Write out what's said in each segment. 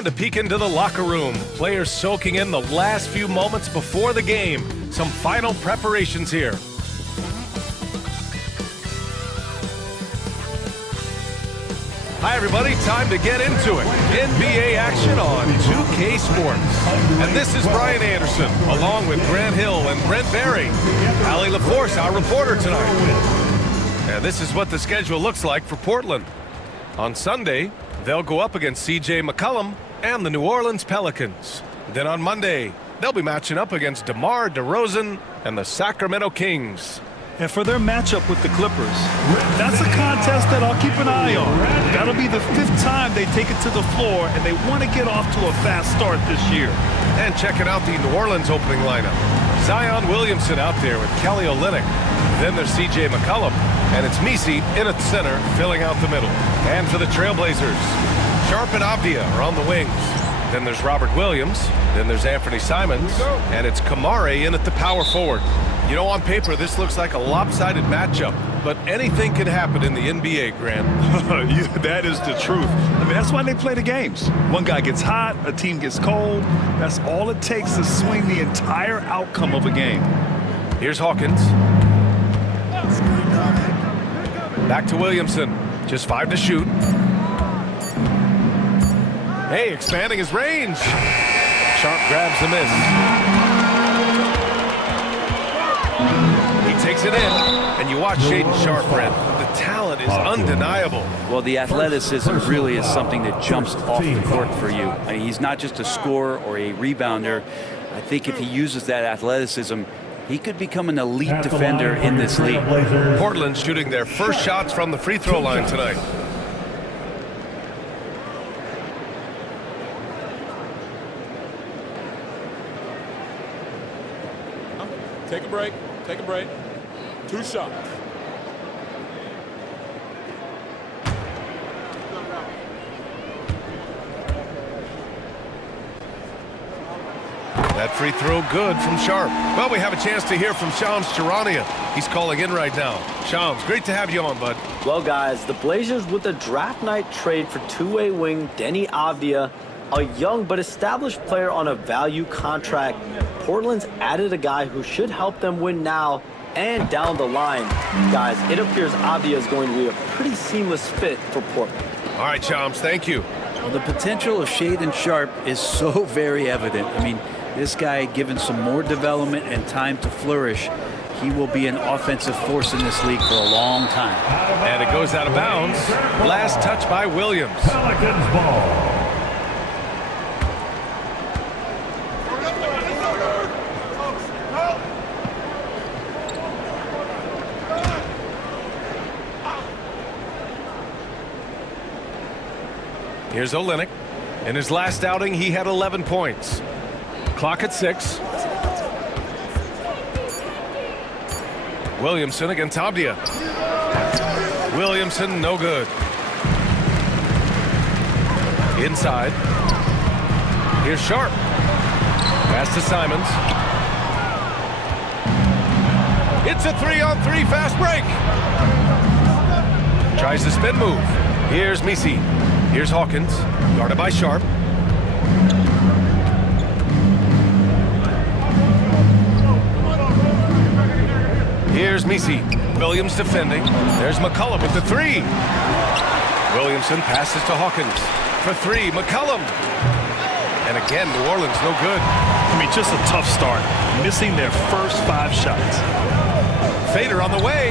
And a peek into the locker room. Players soaking in the last few moments before the game. Some final preparations here. Hi everybody, time to get into it. NBA action on 2K Sports. And this is Brian Anderson, along with Grant Hill and Brent Berry. Allie LaForce, our reporter tonight. And this is what the schedule looks like for Portland. On Sunday, they'll go up against CJ McCollum and the New Orleans Pelicans. Then on Monday, they'll be matching up against DeMar DeRozan and the Sacramento Kings. And for their matchup with the Clippers, that's a contest that I'll keep an eye on. That'll be the 5th time they take it to the floor, and they want to get off to a fast start this year. And checking out the New Orleans opening lineup. Zion Williamson out there with Kelly Olynyk. Then there's CJ McCollum, and it's Misi in at center, filling out the middle. And for the Trailblazers, Sharp and Avdia are on the wings. Then there's Robert Williams. Then there's Anthony Simons. And it's Kamare in at the power forward. You know, on paper, this looks like a lopsided matchup, but anything can happen in the NBA, Grant. Yeah, that is the truth. I mean, that's why they play the games. One guy gets hot, a team gets cold. That's all it takes to swing the entire outcome of a game. Here's Hawkins. Back to Williamson. Just 5 to shoot. Hey, expanding his range. Sharp grabs the miss. He takes it in, and you watch Shaedon Sharp, Brent. The talent is undeniable. Well, the athleticism really is something that jumps off the court for you. I mean, he's not just a scorer or a rebounder. I think if he uses that athleticism, he could become an elite defender in this league. Portland shooting their first shots from the free throw line tonight. Take a break. Take a break. 2 shots. That free throw good from Sharp. Well, we have a chance to hear from Shams Charania. He's calling in right now. Shams, great to have you on, bud. Well, guys, the Blazers with a draft night trade for two-way wing Denny Avdia, a young but established player on a value contract. Portland's added a guy who should help them win now and down the line. Guys, it appears Avdia is going to be a pretty seamless fit for Portland. All right, Shams, thank you. Well, the potential of Shaedon Sharp is so very evident. I mean, this guy, given some more development and time to flourish, he will be an offensive force in this league for a long time. And it goes out of bounds. Last touch by Williams. Pelicans ball. Here's Olynyk. In his last outing, he had 11 points. Clock at 6. Williamson against Avdia. Williamson, no good. Inside. Here's Sharp. Pass to Simons. It's a 3-on-3 fast break. Tries the spin move. Here's Misi. Here's Hawkins, guarded by Sharp. Here's Misi. Williams defending. There's McCollum with the 3. Williamson passes to Hawkins. For 3, McCollum. And again, New Orleans no good. I mean, just a tough start, missing their first 5 shots. Fader on the way.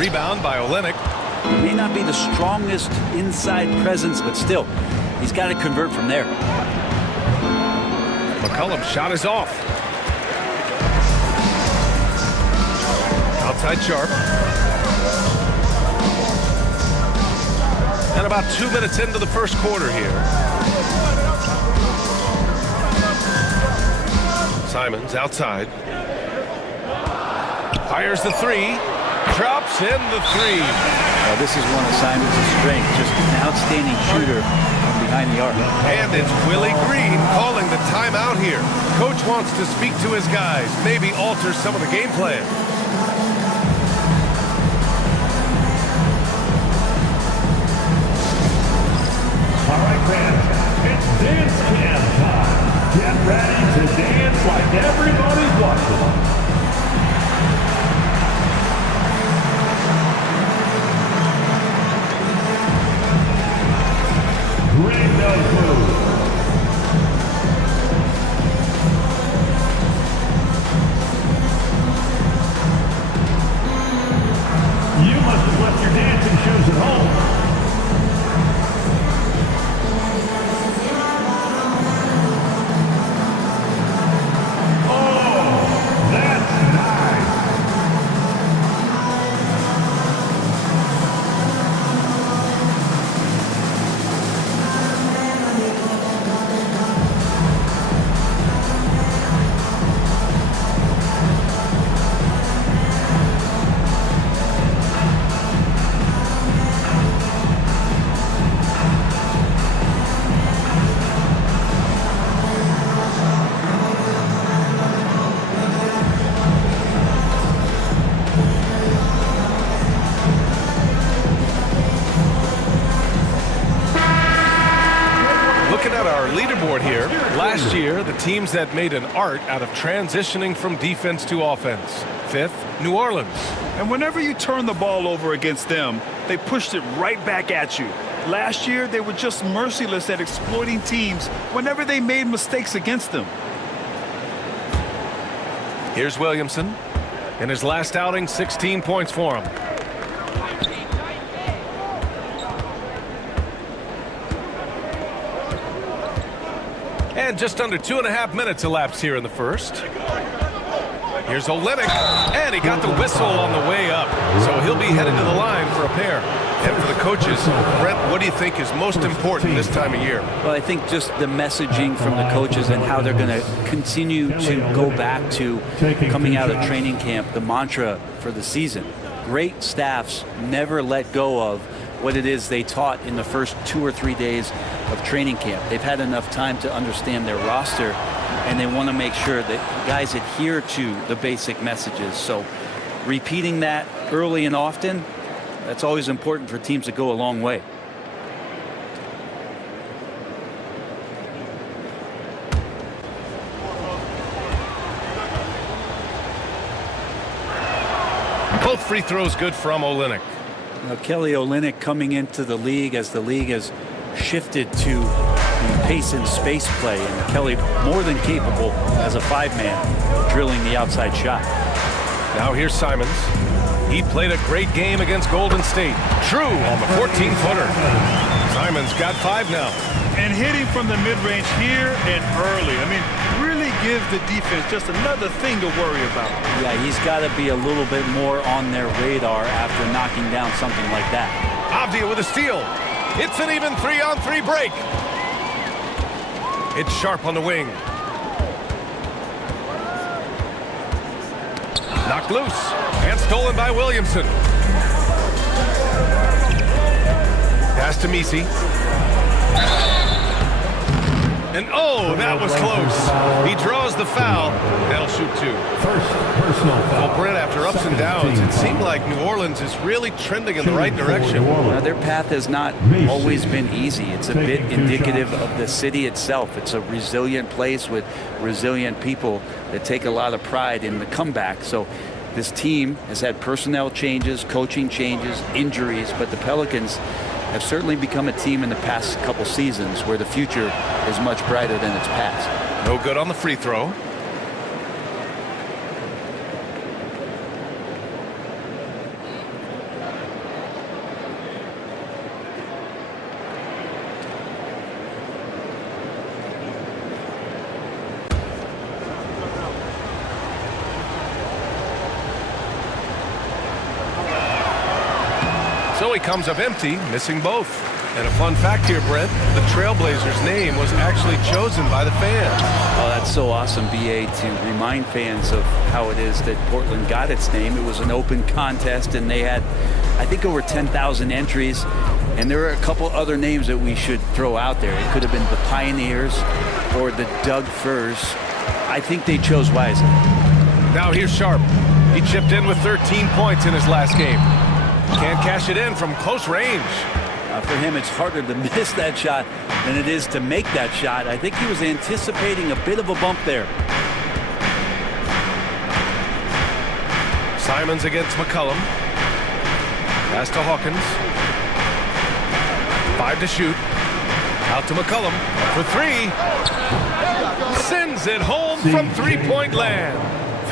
Rebound by Olynyk. He may not be the strongest inside presence, but still, he's got to convert from there. McCollum's shot is off. Outside Sharp. And about 2 minutes into the first quarter here. Simons outside. Fires the 3. Drops in the 3. Well, this is one of Simons' strengths, just an outstanding shooter from behind the arc. And it's Willie Green calling the timeout here. Coach wants to speak to his guys, maybe alter some of the game plan. All right, fans, it's has left your dancing shoes at home. Oh, that's nice. Looking at our leaderboard here, last year, the teams that made an art out of transitioning from defense to offense. 5th, New Orleans. And whenever you turn the ball over against them, they pushed it right back at you. Last year, they were just merciless at exploiting teams whenever they made mistakes against them. Here's Williamson. In his last outing, 16 points for him. And just under 2.5 minutes elapsed here in the first. Here's Olynyk, and he got the whistle on the way up. So he'll be headed to the line for a pair. And for the coaches, Brent, what do you think is most important this time of year? Well, I think just the messaging from the coaches and how they're going to continue to go back to coming out of training camp, the mantra for the season. Great staffs never let go of what it is they taught in the first 2 or 3 days of training camp. They've had enough time to understand their roster, and they want to make sure that guys adhere to the basic messages. So repeating that early and often, that's always important for teams that go a long way. Both free throws good from Olynyk. Now, Kelly Olynyk coming into the league as the league has shifted to the pace and space play, and Kelly more than capable as a 5-man drilling the outside shot. Now here's Simons. He played a great game against Golden State. True on the 14-footer. Simons got 5 now. And hitting from the mid-range here and early. I mean, really give the defense just another thing to worry about. Yeah, he's got to be a little bit more on their radar after knocking down something like that. Avdia with a steal. It's an even 3-on-3 break. It's Sharp on the wing. Knocked loose and stolen by Williamson. Pass to Misi. And oh, that was close. He draws the foul. That'll shoot 2. First personal foul. Well, Brent, after ups and downs, it seemed like New Orleans is really trending in the right direction. Now, their path has not always been easy. It's a bit indicative of the city itself. It's a resilient place with resilient people that take a lot of pride in the comeback. So this team has had personnel changes, coaching changes, injuries, but the Pelicans have certainly become a team in the past couple seasons where the future is much brighter than its past. No good on the free throw. So he comes up empty, missing both. And a fun fact here, Brent, the Trailblazers' name was actually chosen by the fans. Oh, that's so awesome, BA, to remind fans of how it is that Portland got its name. It was an open contest, and they had, I think, over 10,000 entries. And there are a couple other names that we should throw out there. It could have been the Pioneers or the Doug Furs. I think they chose wisely. Now here's Sharp. He chipped in with 13 points in his last game. Can't cash it in from close range. For him, it's harder to miss that shot than it is to make that shot. I think he was anticipating a bit of a bump there. Simons against McCollum. Pass to Hawkins. 5 to shoot. Out to McCollum for 3. Sends it home from three-point land.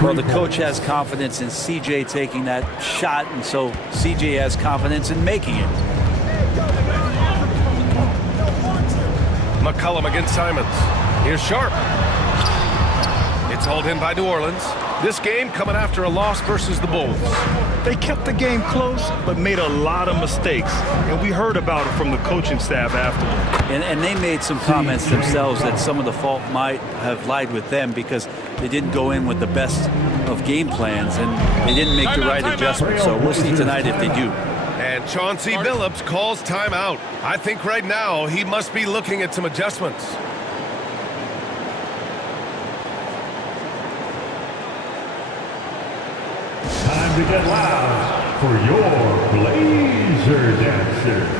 Well, the coach has confidence in CJ taking that shot, and so CJ has confidence in making it. McCollum against Simons. Here's Sharp. It's hauled in by New Orleans. This game coming after a loss versus the Bulls. They kept the game close, but made a lot of mistakes. And we heard about it from the coaching staff afterward. And they made some comments themselves that some of the fault might have lied with them because they didn't go in with the best of game plans and they didn't make the right adjustments. So we'll see tonight if they do. And Chauncey Billups calls timeout. I think right now he must be looking at some adjustments. Time to get loud for your Blazer Dancer.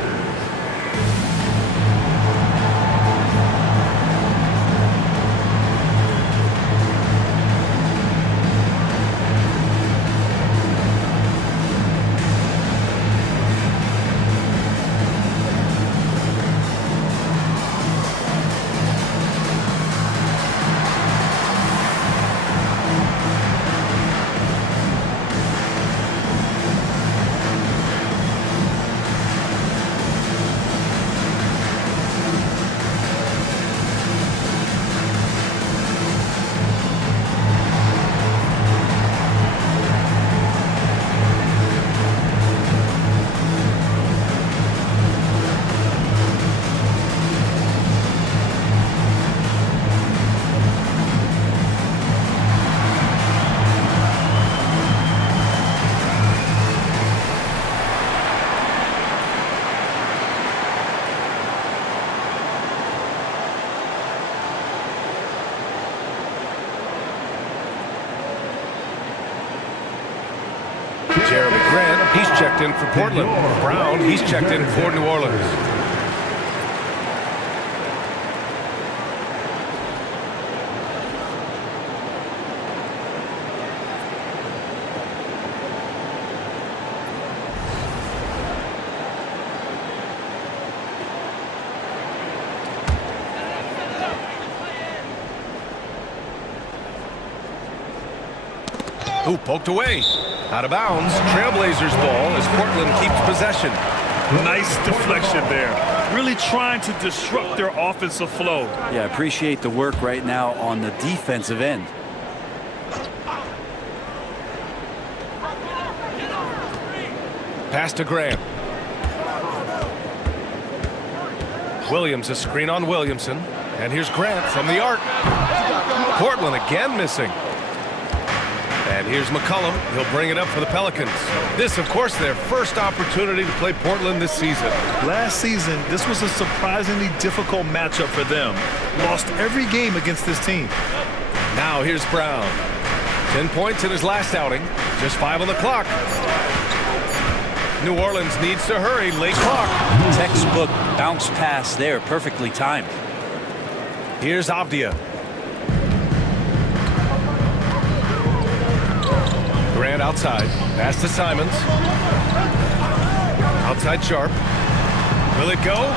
Jeremy Grant, he's checked in for Portland. Brown, he's checked in for New Orleans. Ooh, poked away. Out of bounds. Trailblazers ball as Portland keeps possession. Nice deflection there. Really trying to disrupt their offensive flow. Yeah, appreciate the work right now on the defensive end. Pass to Grant. Williams, a screen on Williamson. And here's Grant from the arc. Portland again missing. And here's McCollum. He'll bring it up for the Pelicans. This, of course, their first opportunity to play Portland this season. Last season, this was a surprisingly difficult matchup for them. Lost every game against this team. Now here's Brown. 10 points in his last outing. Just 5 on the clock. New Orleans needs to hurry. Late clock. Textbook bounce pass there. Perfectly timed. Here's Avdia. Grant outside. Pass to Simons. Outside Sharp. Will it go?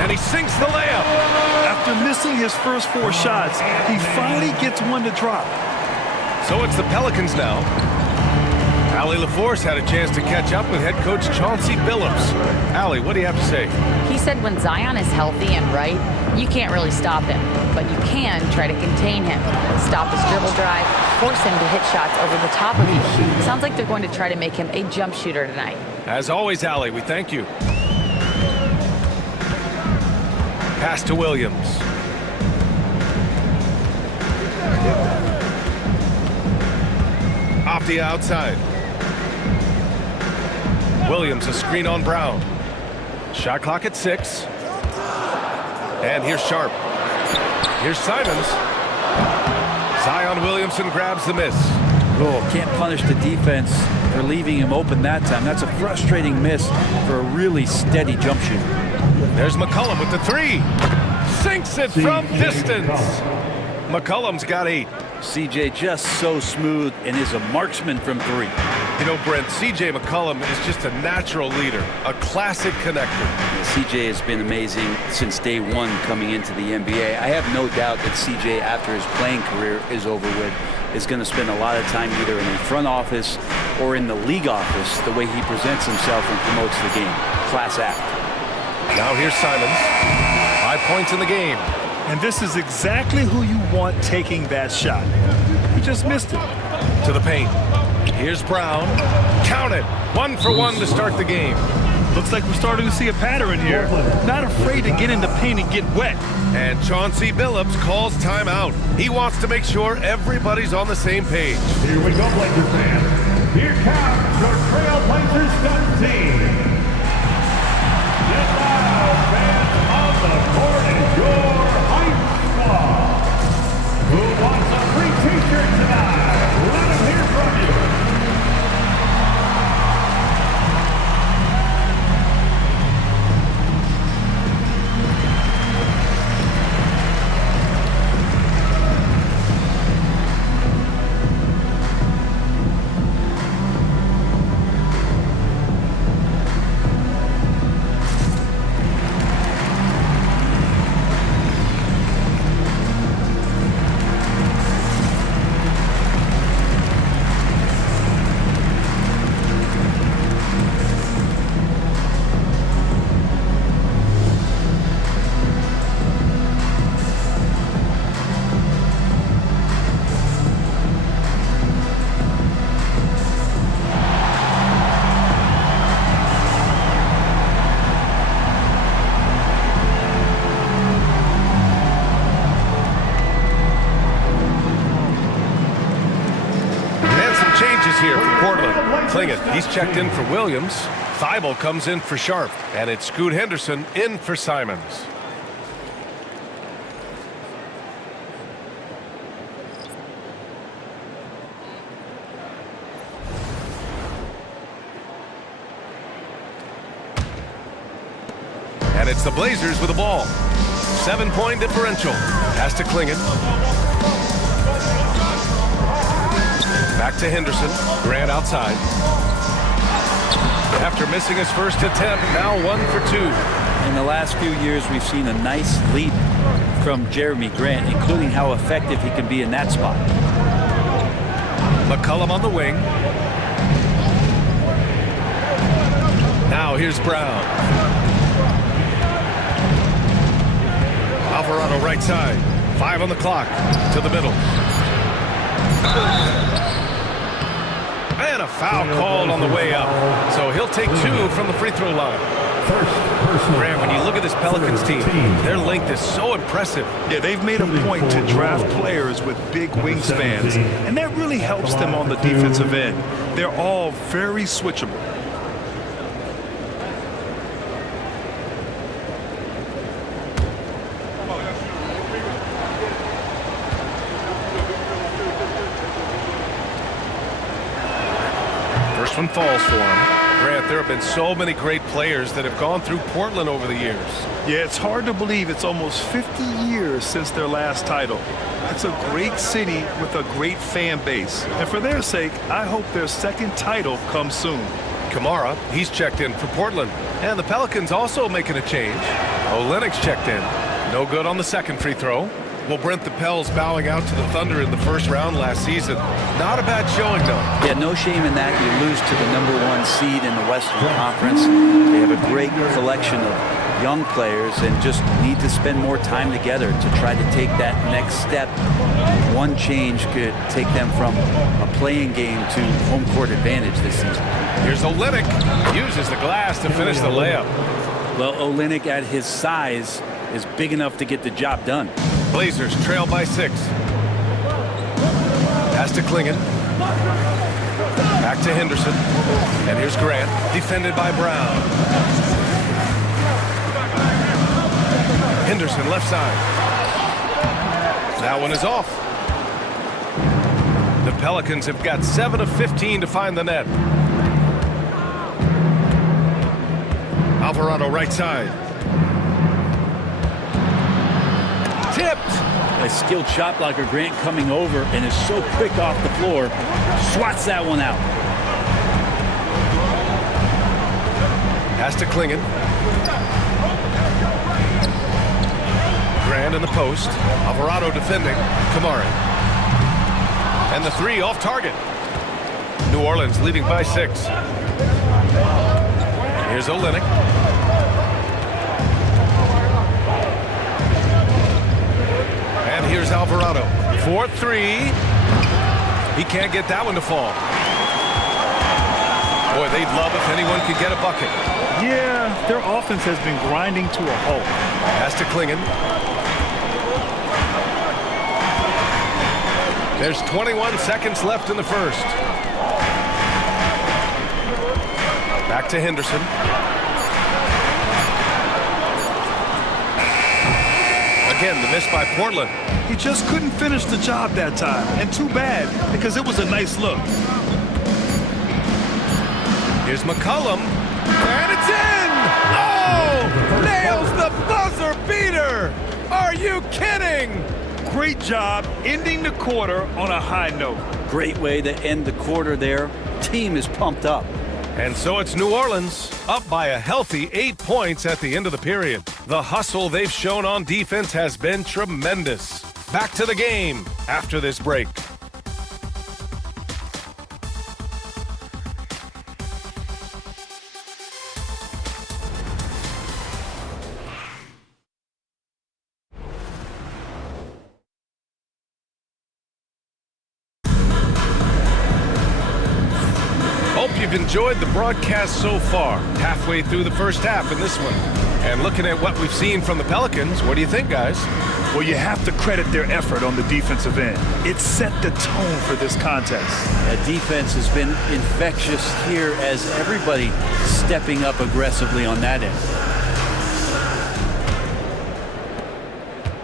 And he sinks the layup. After missing his first 4 shots, he finally gets one to drop. So it's the Pelicans now. Allie LaForce had a chance to catch up with head coach Chauncey Billups. Allie, what do you have to say? He said when Zion is healthy and right, you can't really stop him, but you can try to contain him. Stop his dribble drive, force him to hit shots over the top of you. Sounds like they're going to try to make him a jump shooter tonight. As always, Allie, we thank you. Pass to Williams. Avdia outside. Williams, a screen on Brown. Shot clock at 6. And here's Sharp. Here's Simons. Zion Williamson grabs the miss. Oh, can't punish the defense for leaving him open that time. That's a frustrating miss for a really steady jump shooter. There's McCollum with the 3. Sinks it from distance. McCollum's got 8. CJ just so smooth and is a marksman from 3. You know, Brent, CJ McCollum is just a natural leader, a classic connector. CJ has been amazing since day 1 coming into the NBA. I have no doubt that CJ, after his playing career is over with, is going to spend a lot of time either in the front office or in the league office, the way he presents himself and promotes the game. Class act. Now here's Simons. 5 points in the game. And this is exactly who you want taking that shot. He just missed it. To the paint. Here's Brown. Count it. 1 for 1 to start the game. Looks like we're starting to see a pattern here. Not afraid to get in the paint and get wet. And Chauncey Billups calls timeout. He wants to make sure everybody's on the same page. Here we go, Blazers fans. Here comes your Trailblazers stunt team. Get loud, fans on the court is your hype squad. Who wants a free t-shirt tonight? Let them hear from you. Here for Portland. Klingett, he's checked in for Williams. Thibault comes in for Sharp. And it's Scoot Henderson in for Simons. And it's the Blazers with the ball. 7-point differential. Pass to Klingett. Back to Henderson. Grant outside. After missing his first attempt, now 1 for 2. In the last few years, we've seen a nice leap from Jeremy Grant, including how effective he can be in that spot. McCollum on the wing. Now here's Brown. Alvarado right side. 5 on the clock. To the middle. And a foul called on the way up. So he'll take 2 from the free throw line. Grant, when you look at this Pelicans team, their length is so impressive. Yeah, they've made a point to draft players with big wingspans, and that really helps them on the defensive end. They're all very switchable. First one falls for him. Grant, there have been so many great players that have gone through Portland over the years. Yeah, it's hard to believe it's almost 50 years since their last title. It's a great city with a great fan base. And for their sake, I hope their second title comes soon. Kamara, he's checked in for Portland. And the Pelicans also making a change. Olynyk's checked in. No good on the second free throw. Well, Brent, the Pels bowing out to the Thunder in the first round last season. Not a bad showing, though. Yeah, no shame in that. You lose to the #1 seed in the Western Conference. They have a great collection of young players and just need to spend more time together to try to take that next step. One change could take them from a playing game to home court advantage this season. Here's Olynyk. Uses the glass to finish the layup. Well, Olynyk at his size is big enough to get the job done. Blazers trail by 6. Pass to Klingett. Back to Henderson. And here's Grant, defended by Brown. Henderson left side. That one is off. The Pelicans have got 7 of 15 to find the net. Alvarado right side. Tipped. A skilled shot blocker, Grant, coming over and is so quick off the floor. Swats that one out. Pass to Klingett. Grant in the post. Alvarado defending. Kamara. And the three off target. New Orleans leading by 6. Here's Olynyk. And here's Alvarado. 4-3. He can't get that one to fall. Boy, they'd love if anyone could get a bucket. Yeah, their offense has been grinding to a halt. Pass to Klingon. There's 21 seconds left in the first. Back to Henderson. Again, the miss by Portland. He just couldn't finish the job that time. And too bad, because it was a nice look. Here's McCollum. And it's in! Oh! Nails the buzzer beater! Are you kidding? Great job ending the quarter on a high note. Great way to end the quarter there. Team is pumped up. And so it's New Orleans, up by a healthy 8 points at the end of the period. The hustle they've shown on defense has been tremendous. Back to the game after this break. Hope you've enjoyed the broadcast so far. Halfway through the first half in this one. And looking at what we've seen from the Pelicans, what do you think, guys? Well, you have to credit their effort on the defensive end. It set the tone for this contest. The defense has been infectious here as everybody stepping up aggressively on that end.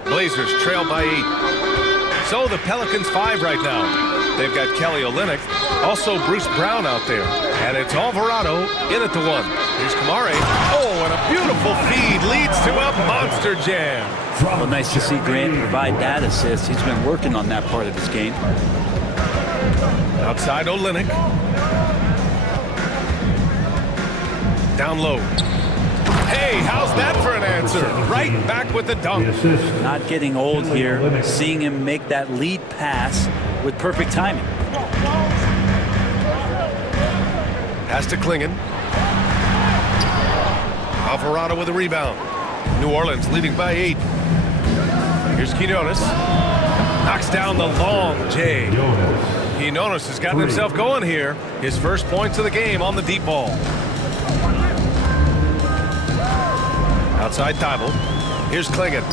Blazers trail by 8. So the Pelicans 5 right now. They've got Kelly Olynyk, also Bruce Brown out there. And it's Alvarado in at the 1. Here's Kamare. Oh, and a beautiful feed leads to a monster jam. Well, nice to see Grant provide that assist. He's been working on that part of his game. Outside Olynyk. Down low. Hey, how's that for an answer? Right back with the dunk. Not getting old here. Seeing him make that lead pass with perfect timing. Pass to Klingon. Alvarado with a rebound. New Orleans leading by 8. Here's Quinones. Knocks down the long J. Quinones has gotten himself going here. His first points of the game on the deep ball. Outside Thibault. Here's Klingon.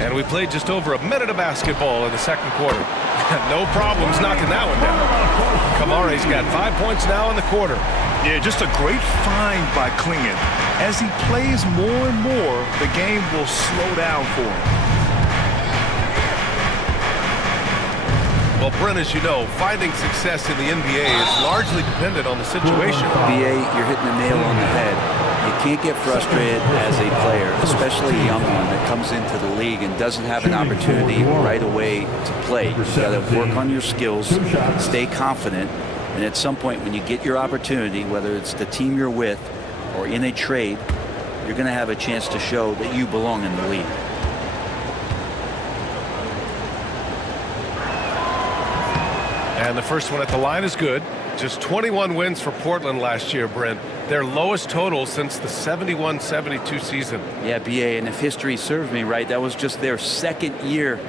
And we played just over a minute of basketball in the second quarter. No problems knocking that one down. Kamare's got 5 points now in the quarter. Yeah, just a great find by Klingon. As he plays more and more, the game will slow down for him. Well, Brent, as you know, finding success in the NBA is largely dependent on the situation. BA, you're hitting the nail on the head. You can't get frustrated as a player, especially a young one that comes into the league and doesn't have an opportunity right away to play. You've got to work on your skills, stay confident, and at some point when you get your opportunity, whether it's the team you're with or in a trade, you're going to have a chance to show that you belong in the league. And the first one at the line is good. Just 21 wins for Portland last year, Brent. Their lowest total since the 71-72 season. Yeah, BA, and if history serves me right, that was just their second year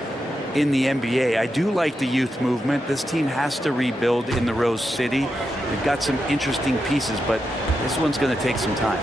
in the NBA. I do like the youth movement. This team has to rebuild in the Rose City. They've got some interesting pieces, but this one's going to take some time.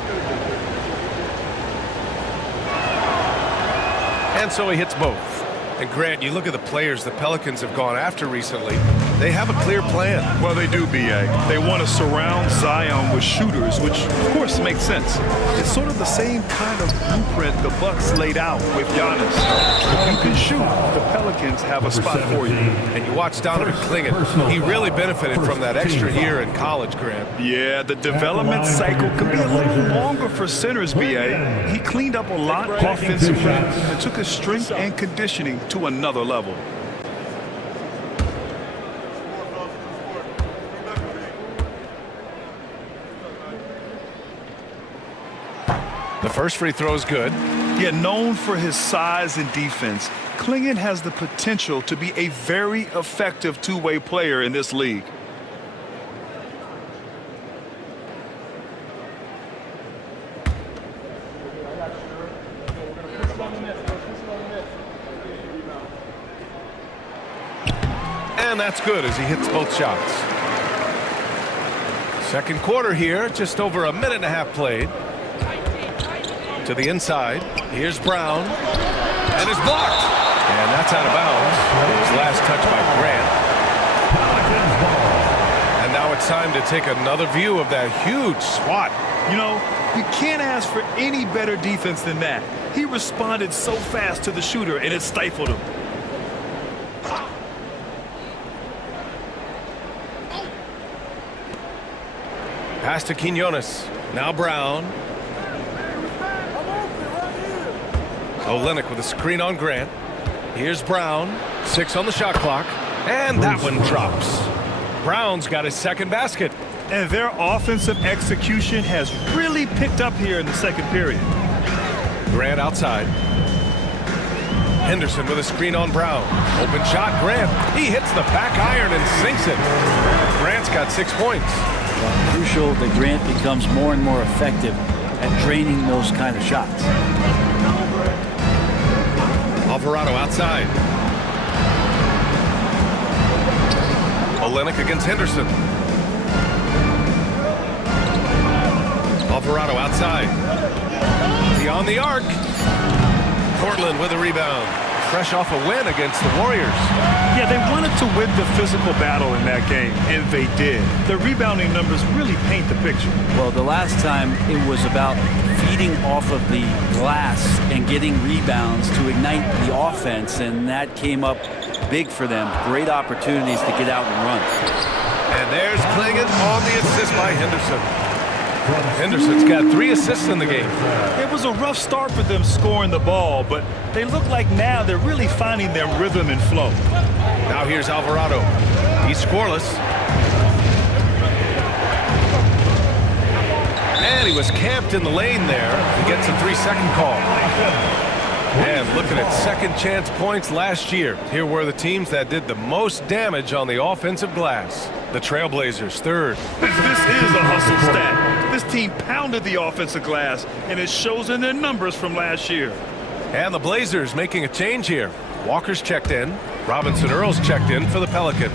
And so he hits both. And Grant, you look at the players the Pelicans have gone after recently, they have a clear plan. Well, they do, B.A. They want to surround Zion with shooters, which, of course, makes sense. It's sort of the same kind of blueprint the Bucks laid out with Giannis. If you can shoot, the Pelicans have a spot for you. And you watch Donovan Klingon. He really benefited from that extra year in college, Grant. Yeah, the development cycle can be a little longer for centers, B.A. He cleaned up a lot offensively and took his strength and conditioning to another level. The first free throw is good. Yeah, known for his size and defense, Clingan has the potential to be a very effective two-way player in this league. And that's good as he hits both shots. Second quarter here, just over a minute and a half played. To the inside. Here's Brown. And it's blocked. And that's out of bounds. It was last touched by Grant. And now it's time to take another view of that huge swat. You know, you can't ask for any better defense than that. He responded so fast to the shooter, and it stifled him. Pass to Quinones. Now Brown. Olynyk with a screen on Grant. Here's Brown. 6 on the shot clock. And that one drops. Brown's got his second basket. And their offensive execution has really picked up here in the second period. Grant outside. Henderson with a screen on Brown. Open shot, Grant. He hits the back iron and sinks it. Grant's got 6 points. Crucial that Grant becomes more and more effective at draining those kind of shots. Alvarado outside. Olynyk against Henderson. Alvarado outside. Beyond the arc. Portland with a rebound. Fresh off a win against the Warriors. Yeah, they wanted to win the physical battle in that game, and they did. The rebounding numbers really paint the picture. Well, the last time it was about feeding off of the glass and getting rebounds to ignite the offense, and that came up big for them. Great opportunities to get out and run. And there's Clingan on the assist by Henderson. Henderson's got 3 assists in the game. It was a rough start for them scoring the ball, but they look like now they're really finding their rhythm and flow. Now here's Alvarado. He's scoreless. And he was camped in the lane there. He gets a 3-second call. And looking at second chance points last year, here were the teams that did the most damage on the offensive glass. The Trailblazers, third. This is a hustle stat. This team pounded the offensive glass, and it shows in their numbers from last year. And the Blazers making a change here. Walker's checked in. Robinson Earl's checked in for the Pelicans.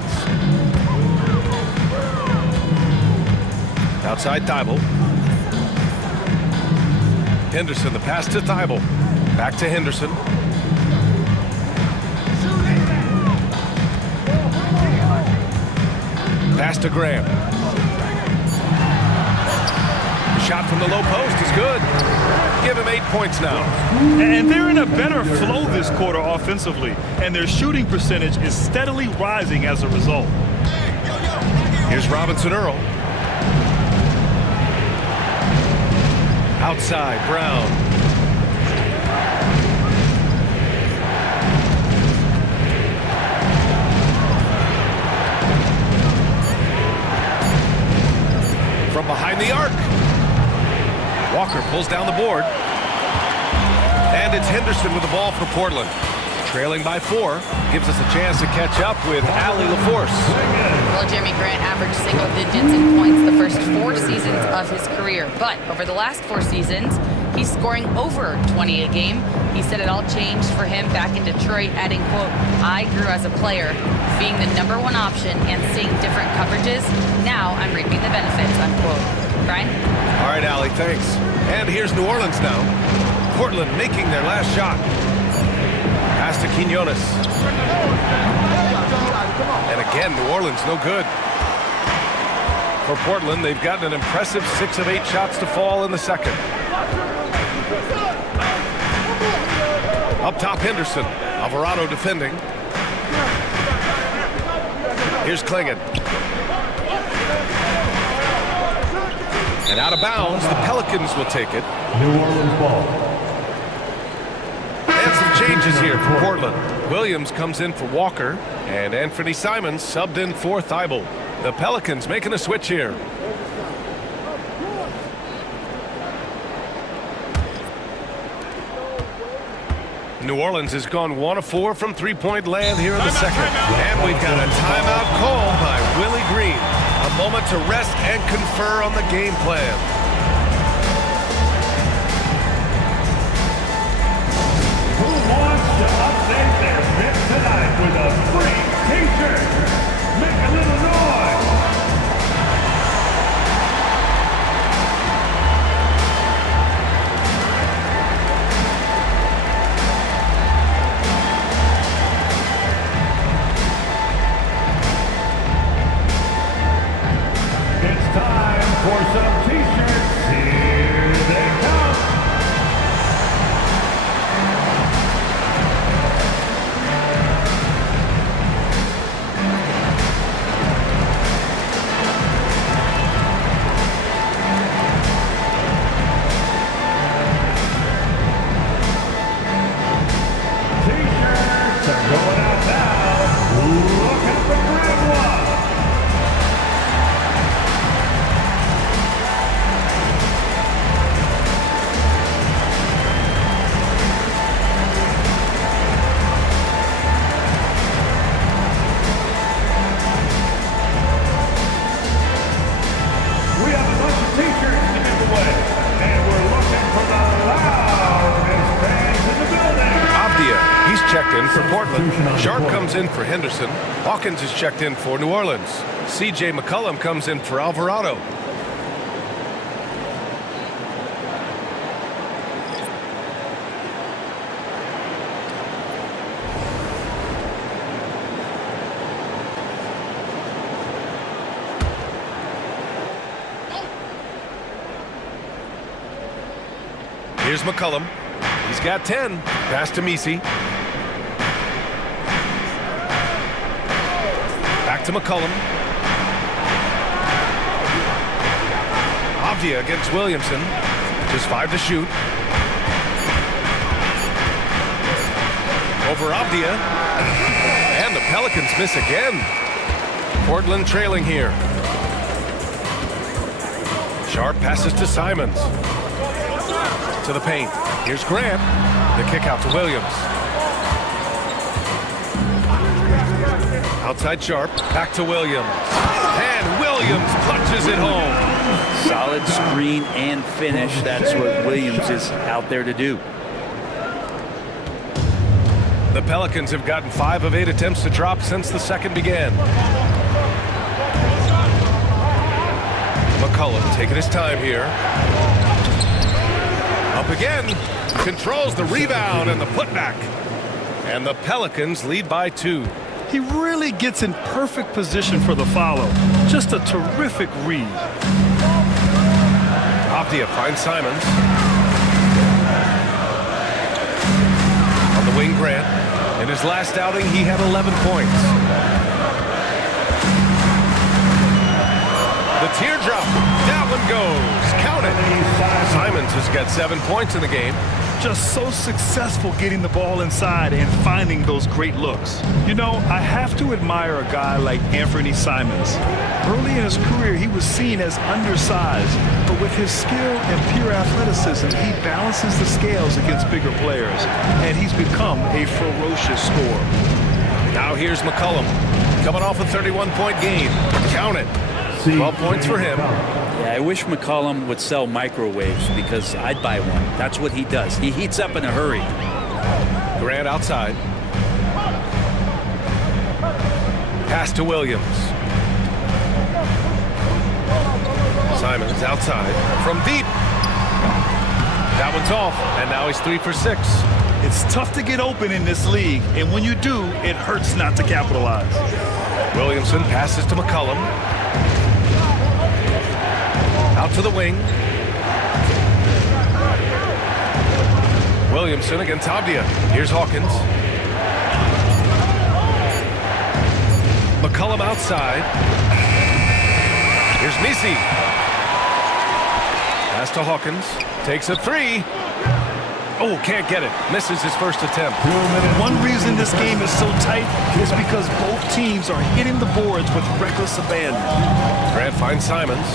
Outside Thibault. Henderson, the pass to Thibault. Back to Henderson. Pass to Graham. The shot from the low post is good. Give him 8 points now. And they're in a better flow this quarter offensively, and their shooting percentage is steadily rising as a result. Here's Robinson Earl. Outside, Brown. From behind the arc. Walker pulls down the board. And it's Henderson with the ball for Portland. Trailing by 4, gives us a chance to catch up with Allie LaForce. Well, Jeremy Grant averaged single digits in points the first 4 seasons of his career. But over the last 4 seasons, he's scoring over 20 a game. He said it all changed for him back in Detroit, adding, quote, "I grew as a player, being the #1 option and seeing different coverages. Now I'm reaping the benefits," unquote. Brian? All right, Allie, thanks. And here's New Orleans now. Portland making their last shot. Pass to Quinones. And again, New Orleans no good. For Portland, they've gotten an impressive 6 of 8 shots to fall in the second. Up top, Henderson. Alvarado defending. Here's Clingan. And out of bounds, the Pelicans will take it. New Orleans ball. And some changes here for Portland. Williams comes in for Walker, and Anthony Simons subbed in for Thibault. The Pelicans making a switch here. New Orleans has gone 1 of 4 from three-point land here in the second. And we've got a timeout called by Willie Green. A moment to rest and confer on the game plan. Who wants to update their fit tonight with a free t-shirt? Make a little noise. It's time for some t-shirts. Here they come. T-shirts are going out now. Looking for grab one. We have a bunch of t-shirts to give away, and we're looking for the loudest fans in the building. Avdia, he's checked in for Portland. Sharp comes in for Henderson. Hawkins is checked in for New Orleans. CJ McCollum comes in for Alvarado. Here's McCollum. He's got 10. Pass to Misi. Back to McCollum. Avdia against Williamson. Just 5 to shoot. Over Avdia. And the Pelicans miss again. Portland trailing here. Sharp passes to Simons. To the paint. Here's Grant. The kick out to Williams. Outside Sharp. Back to Williams. And Williams punches it home. Solid screen and finish. That's what Williams is out there to do. The Pelicans have gotten 5 of 8 attempts to drop since the second began. McCollum taking his time here. Up again. Controls the rebound and the putback. And the Pelicans lead by 2. He really gets in perfect position for the follow. Just a terrific read. Avdia finds Simons. On the wing, Grant. In his last outing, he had 11 points. The teardrop. That one goes. Count it. Simons has got 7 points in the game. Just so successful getting the ball inside and finding those great looks. You know, I have to admire a guy like Anthony Simons. Early in his career, he was seen as undersized, but with his skill and pure athleticism, he balances the scales against bigger players, and he's become a ferocious scorer. Now here's McCollum, coming off a 31-point game. Count it. 12 points for him. Yeah, I wish McCollum would sell microwaves because I'd buy one. That's what he does. He heats up in a hurry. Grant outside. Pass to Williams. Simons outside from deep. That one's off, and now he's 3 for 6. It's tough to get open in this league, and when you do, it hurts not to capitalize. Williamson passes to McCollum. Out to the wing. Williamson against Avdia. Here's Hawkins. McCollum outside. Here's Misi. Pass to Hawkins. Takes a 3. Oh, can't get it. Misses his first attempt. One reason this game is so tight is because both teams are hitting the boards with reckless abandon. Grant finds Simons.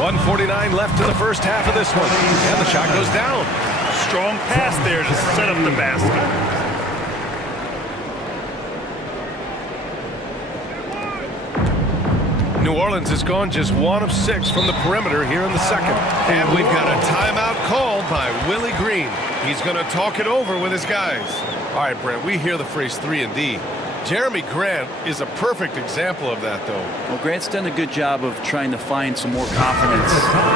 1:49 left in the first half of this one. And the shot goes down. Strong pass there to set up the basket. New Orleans has gone just 1 of 6 from the perimeter here in the second. And we've got a timeout called by Willie Green. He's going to talk it over with his guys. All right, Brent, we hear the phrase 3-and-D. Jeremy Grant is a perfect example of that, though. Well, Grant's done a good job of trying to find some more confidence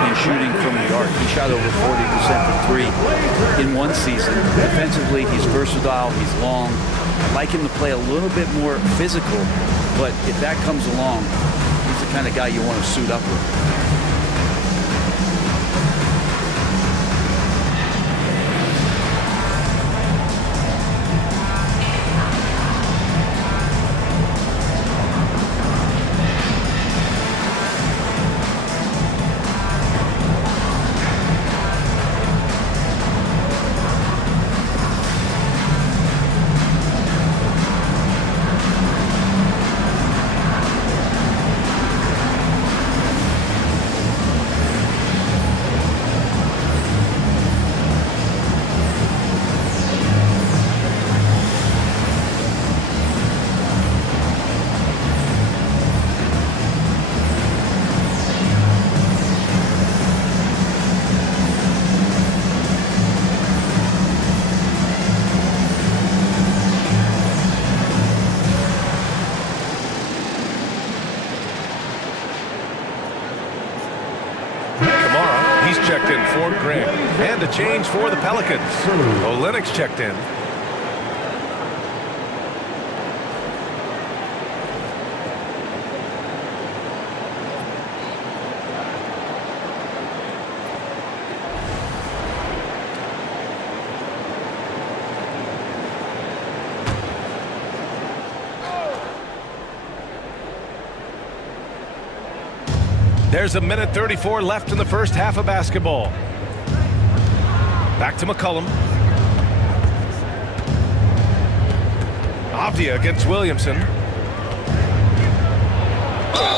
in shooting from the arc. He shot over 40% from 3 in one season. Defensively, he's versatile, he's long. I'd like him to play a little bit more physical, but if that comes along, he's the kind of guy you want to suit up with. Checked in for Grant. And a change for the Pelicans. Olenek's checked in. There's a minute 34 left in the first half of basketball. Back to McCollum. Avdia against Williamson.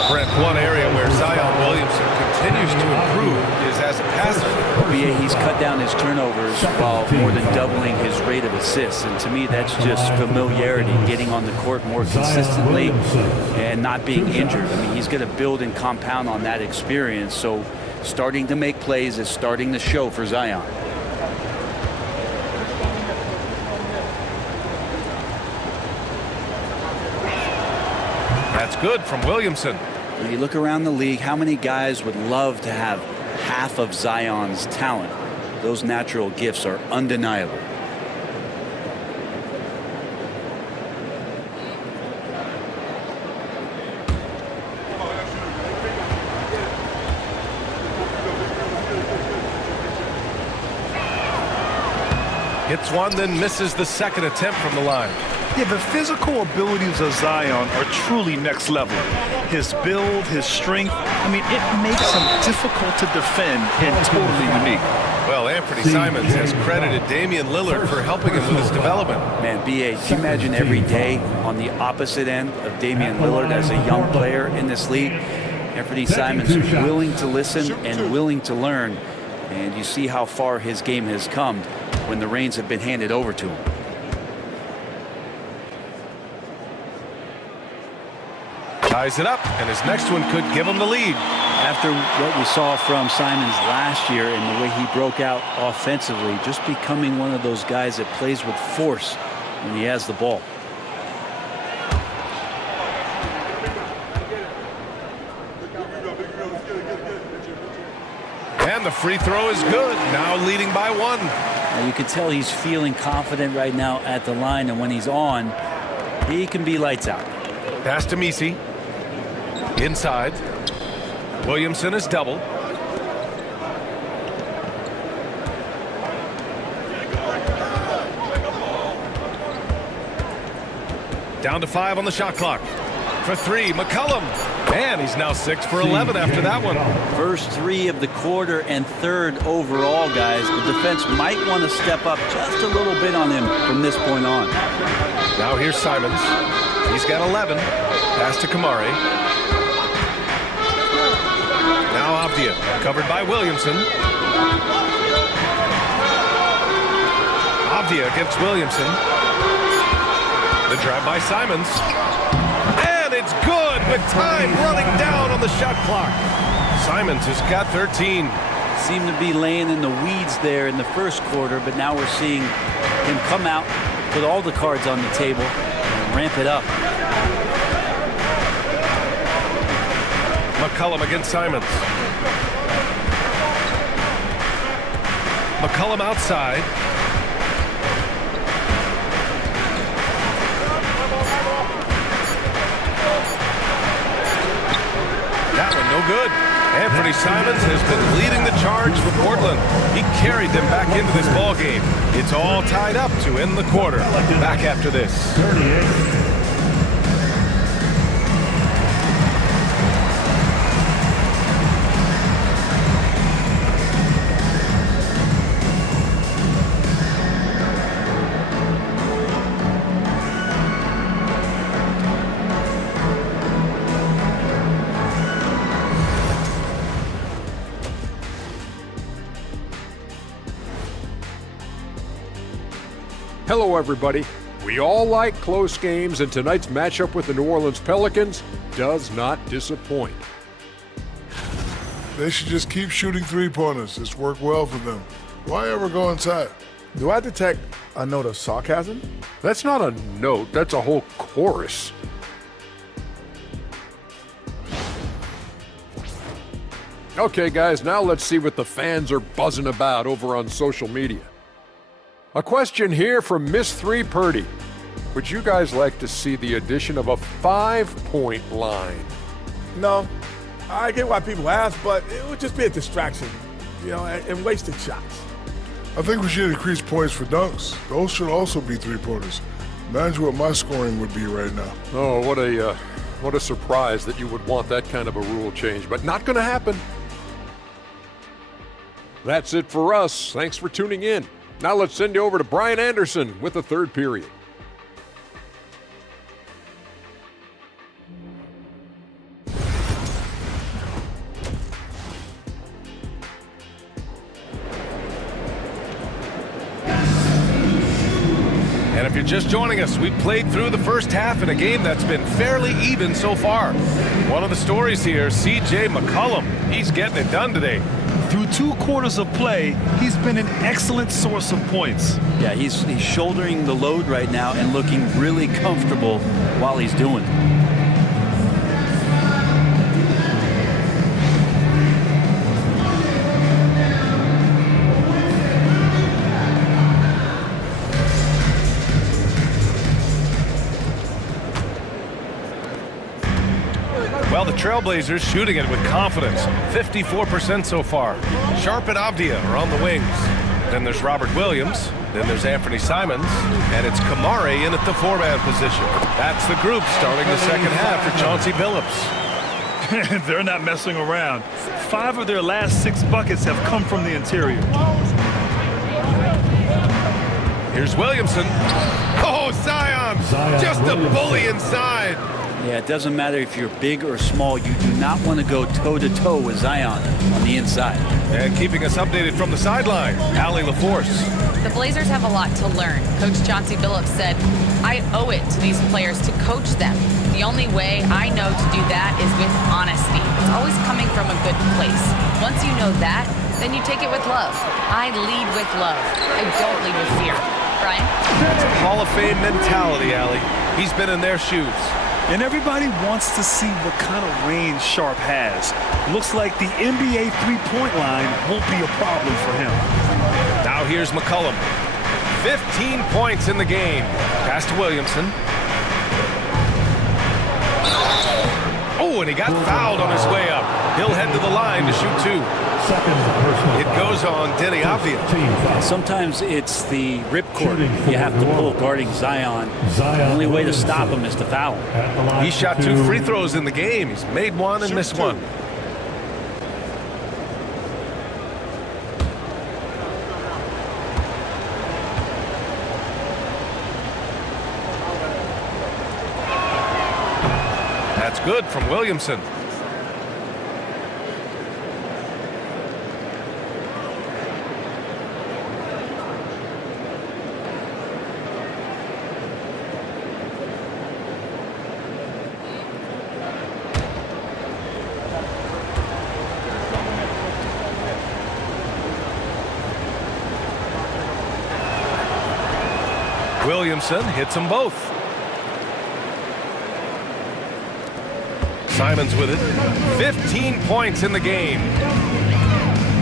Brent, one area where Zion Williamson continues to improve is as a passer. BA, he's cut down his turnovers while more than doubling his rate of assists. And to me, that's just familiarity, getting on the court more consistently and not being injured. I mean, he's going to build and compound on that experience. So starting to make plays is starting to show for Zion. That's good from Williamson. When you look around the league, how many guys would love to have half of Zion's talent? Those natural gifts are undeniable. Hits one, then misses the second attempt from the line. Yeah, the physical abilities of Zion are truly next level. His build, his strength, I mean, it makes him difficult to defend and totally unique. Well, Anthony Simons has credited Damian Lillard for helping him with his development. Man, BA, can you imagine every day on the opposite end of Damian Lillard as a young player in this league? Anthony Simons is willing to listen and willing to learn, and you see how far his game has come when the reins have been handed over to him. Ties it up, and his next one could give him the lead. After what we saw from Simons last year and the way he broke out offensively, just becoming one of those guys that plays with force when he has the ball. And the free throw is good, now leading by 1. Now you can tell he's feeling confident right now at the line, and when he's on, he can be lights out. Pass to Misi. Inside. Williamson is double. Down to 5 on the shot clock. For 3, McCollum. And he's now 6 for 11 after that one. First 3 of the quarter and 3rd overall, guys. The defense might want to step up just a little bit on him from this point on. Now here's Simons. He's got 11. Pass to Kamari. Now Avdia, covered by Williamson. Avdia against Williamson. The drive by Simons. And it's good with time running down on the shot clock. Simons has got 13. Seemed to be laying in the weeds there in the first quarter, but now we're seeing him come out, put all the cards on the table, and ramp it up. McCollum against Simons. McCollum outside. That one no good. Anthony Simons has been leading the charge for Portland. He carried them back into this ball game. It's all tied up to end the quarter. Back after this. 38. Hello, everybody. We all like close games, and tonight's matchup with the New Orleans Pelicans does not disappoint. They should just keep shooting three-pointers. It's worked well for them. Why ever go inside? Do I detect a note of sarcasm? That's not a note, that's a whole chorus. Okay, guys, now let's see what the fans are buzzing about over on social media. A question here from Miss 3 Purdy. Would you guys like to see the addition of a 5-point line? No. I get why people ask, but it would just be a distraction, and wasted shots. I think we should increase points for dunks. Those should also be three-pointers. Imagine what my scoring would be right now. Oh, what a surprise that you would want that kind of a rule change, but not going to happen. That's it for us. Thanks for tuning in. Now let's send you over to Brian Anderson with the third period. And if you're just joining us, we played through the first half in a game that's been fairly even so far. One of the stories here, C.J. McCollum. He's getting it done today. Through 2 quarters of play, he's been an excellent source of points. Yeah, he's shouldering the load right now and looking really comfortable while he's doing it. Well, the Trailblazers shooting it with confidence. 54% so far. Sharp and Avdia are on the wings. Then there's Robert Williams. Then there's Anthony Simons. And it's Kamari in at the 4-man position. That's the group starting the second half for Chauncey Billups. They're not messing around. 5 of their last 6 buckets have come from the interior. Here's Williamson. Oh, Zion! Just a bully inside. Yeah, it doesn't matter if you're big or small. You do not want to go toe-to-toe with Zion on the inside. And keeping us updated from the sideline, Allie LaForce. The Blazers have a lot to learn. Coach Chauncey Billups said, I owe it to these players to coach them. The only way I know to do that is with honesty. It's always coming from a good place. Once you know that, then you take it with love. I lead with love. I don't lead with fear. Brian? That's a Hall of Fame mentality, Allie. He's been in their shoes. And everybody wants to see what kind of range Sharp has. Looks like the NBA three-point line won't be a problem for him. Now here's McCollum. 15 points in the game. Pass to Williamson. Oh, and he got fouled on his way up. He'll head to the line to shoot 2. It goes on Denny Avdia. Sometimes it's the ripcord you have to pull guarding Zion. The only way to stop him is to foul him. He shot 2 free throws in the game. He's made 1 and missed 1. That's good from Williamson. Williamson hits them both. Simons with it. 15 points in the game.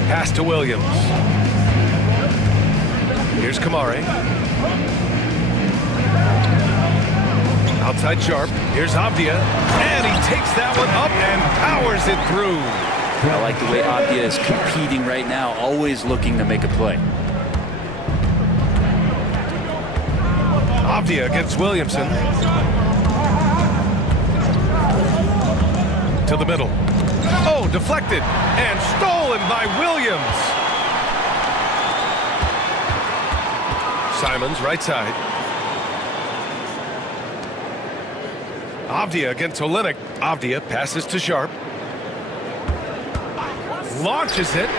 Pass to Williams. Here's Kamari. Outside Sharp. Here's Avdia. And he takes that one up and powers it through. I like the way Avdia is competing right now, always looking to make a play. Avdia against Williamson. To the middle. Oh, deflected and stolen by Williams. Simons, right side. Avdia against Olynyk. Avdia passes to Sharp. Launches it.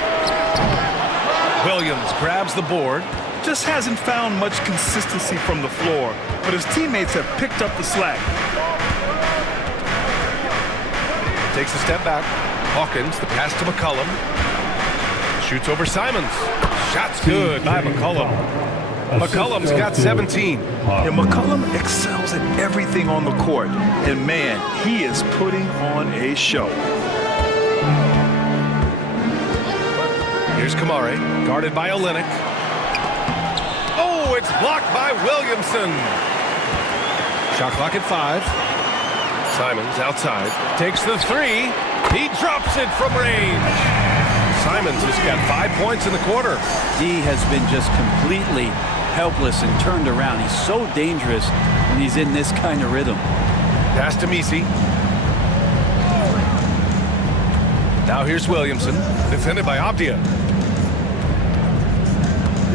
Williams grabs the board. Just hasn't found much consistency from the floor, but his teammates have picked up the slack. Takes a step back. Hawkins, the pass to McCollum. Shoots over Simons. Shot's good by McCollum. McCollum's got 17. And McCollum excels at everything on the court. And man, he is putting on a show. Here's Kamari, guarded by Olynyk. Oh, it's blocked by Williamson. Shot clock at 5. Simons outside, takes the 3. He drops it from range. Simons has got 5 points in the quarter. D has been just completely helpless and turned around. He's so dangerous when he's in this kind of rhythm. Pass to Misi. Now here's Williamson, defended by Avdia.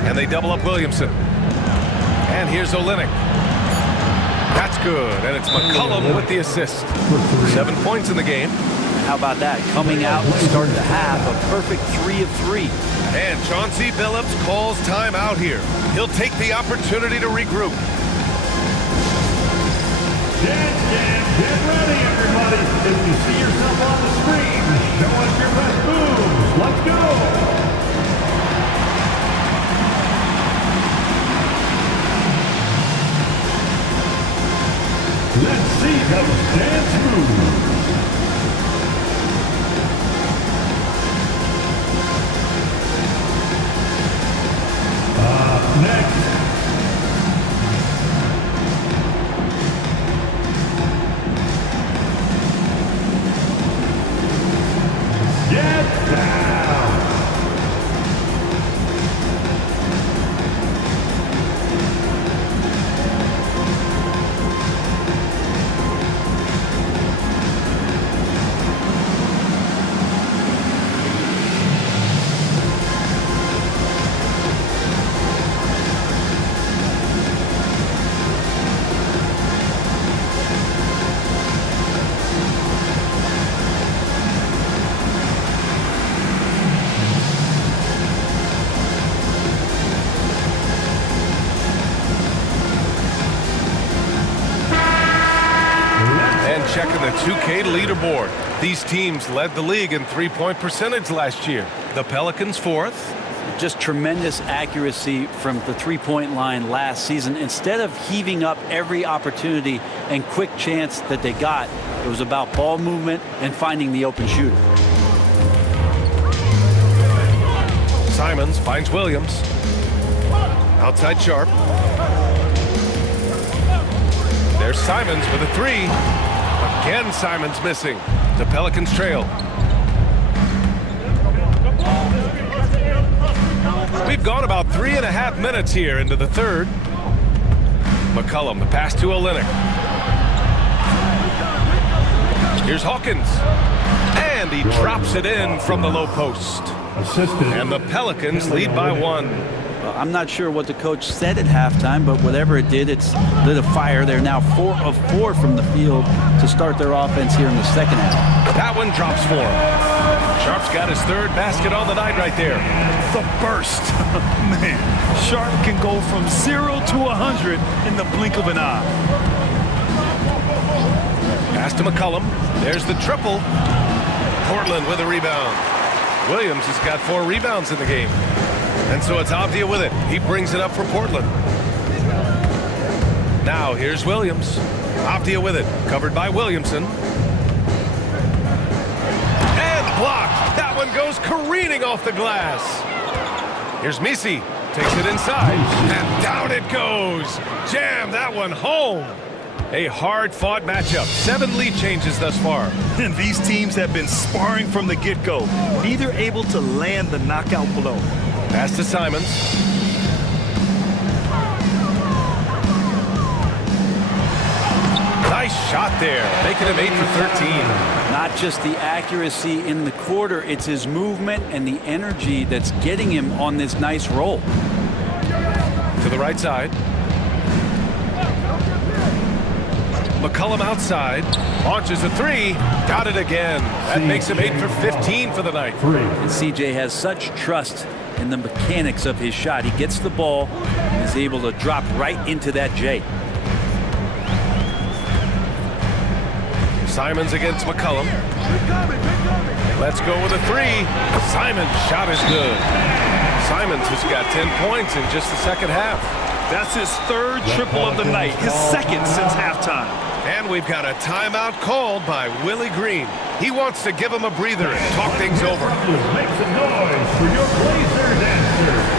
And they double up Williamson. And here's Olynyk. That's good, and it's McCollum with the assist. 7 points in the game. How about that? Coming out to start the half, a perfect 3 of 3. And Chauncey Billups calls timeout here. He'll take the opportunity to regroup. Get ready, everybody. If you see yourself on the screen, show us your best moves. Let's go. Let's see those dance moves. Next. Get down. Checking the 2K leaderboard. These teams led the league in three-point percentage last year. The Pelicans 4th. Just tremendous accuracy from the three-point line last season. Instead of heaving up every opportunity and quick chance that they got, it was about ball movement and finding the open shooter. Simons finds Williams. Outside Sharp. There's Simons with a 3. Again, Simons missing. The Pelicans trail. We've gone about 3.5 minutes here into the third. McCollum, the pass to Olynyk. Here's Hawkins. And he drops it in from the low post. And the Pelicans lead by 1. I'm not sure what the coach said at halftime, but whatever it did, it's lit a fire. They're now 4 of 4 from the field to start their offense here in the second half. That one drops for him. Sharp's got his 3rd basket on the night right there. The burst. Man, Sharp can go from 0 to 100 in the blink of an eye. Pass to McCollum. There's the triple. Portland with a rebound. Williams has got 4 rebounds in the game. And so it's Avdia with it. He brings it up for Portland. Now here's Williams. Avdia with it, covered by Williamson. And blocked. That one goes careening off the glass. Here's Misi. Takes it inside. And down it goes. Jam that one home. A hard-fought matchup. 7 lead changes thus far. And these teams have been sparring from the get-go. Neither able to land the knockout blow. Pass to Simons. Nice shot there, making him 8 for 13. Not just the accuracy in the quarter, it's his movement and the energy that's getting him on this nice roll. To the right side. McCollum outside, launches a 3, got it again. That makes him 8 for 15 for the night. And CJ has such trust in the mechanics of his shot. He gets the ball and is able to drop right into that J. Simons against McCollum. Let's go with a 3. Simon's shot is good. Simons has got 10 points in just the second half. That's his 3rd triple of the night, his 2nd since halftime. And we've got a timeout called by Willie Green. He wants to give him a breather and talk things over. Make some noise for your Blazers answer.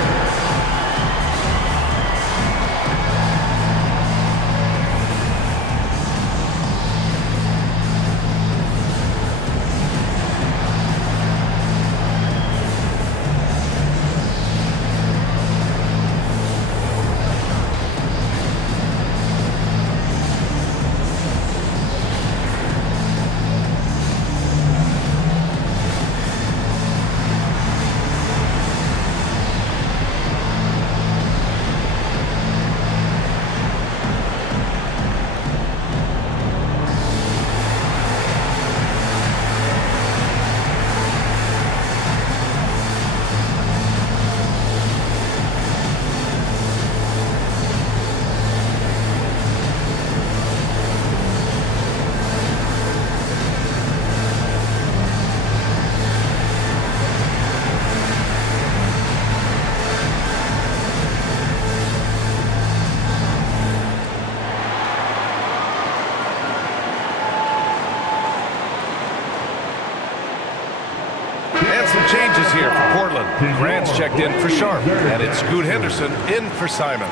Some changes here for Portland. Grant's checked in for Sharp, and it's Scoot Henderson in for Simons.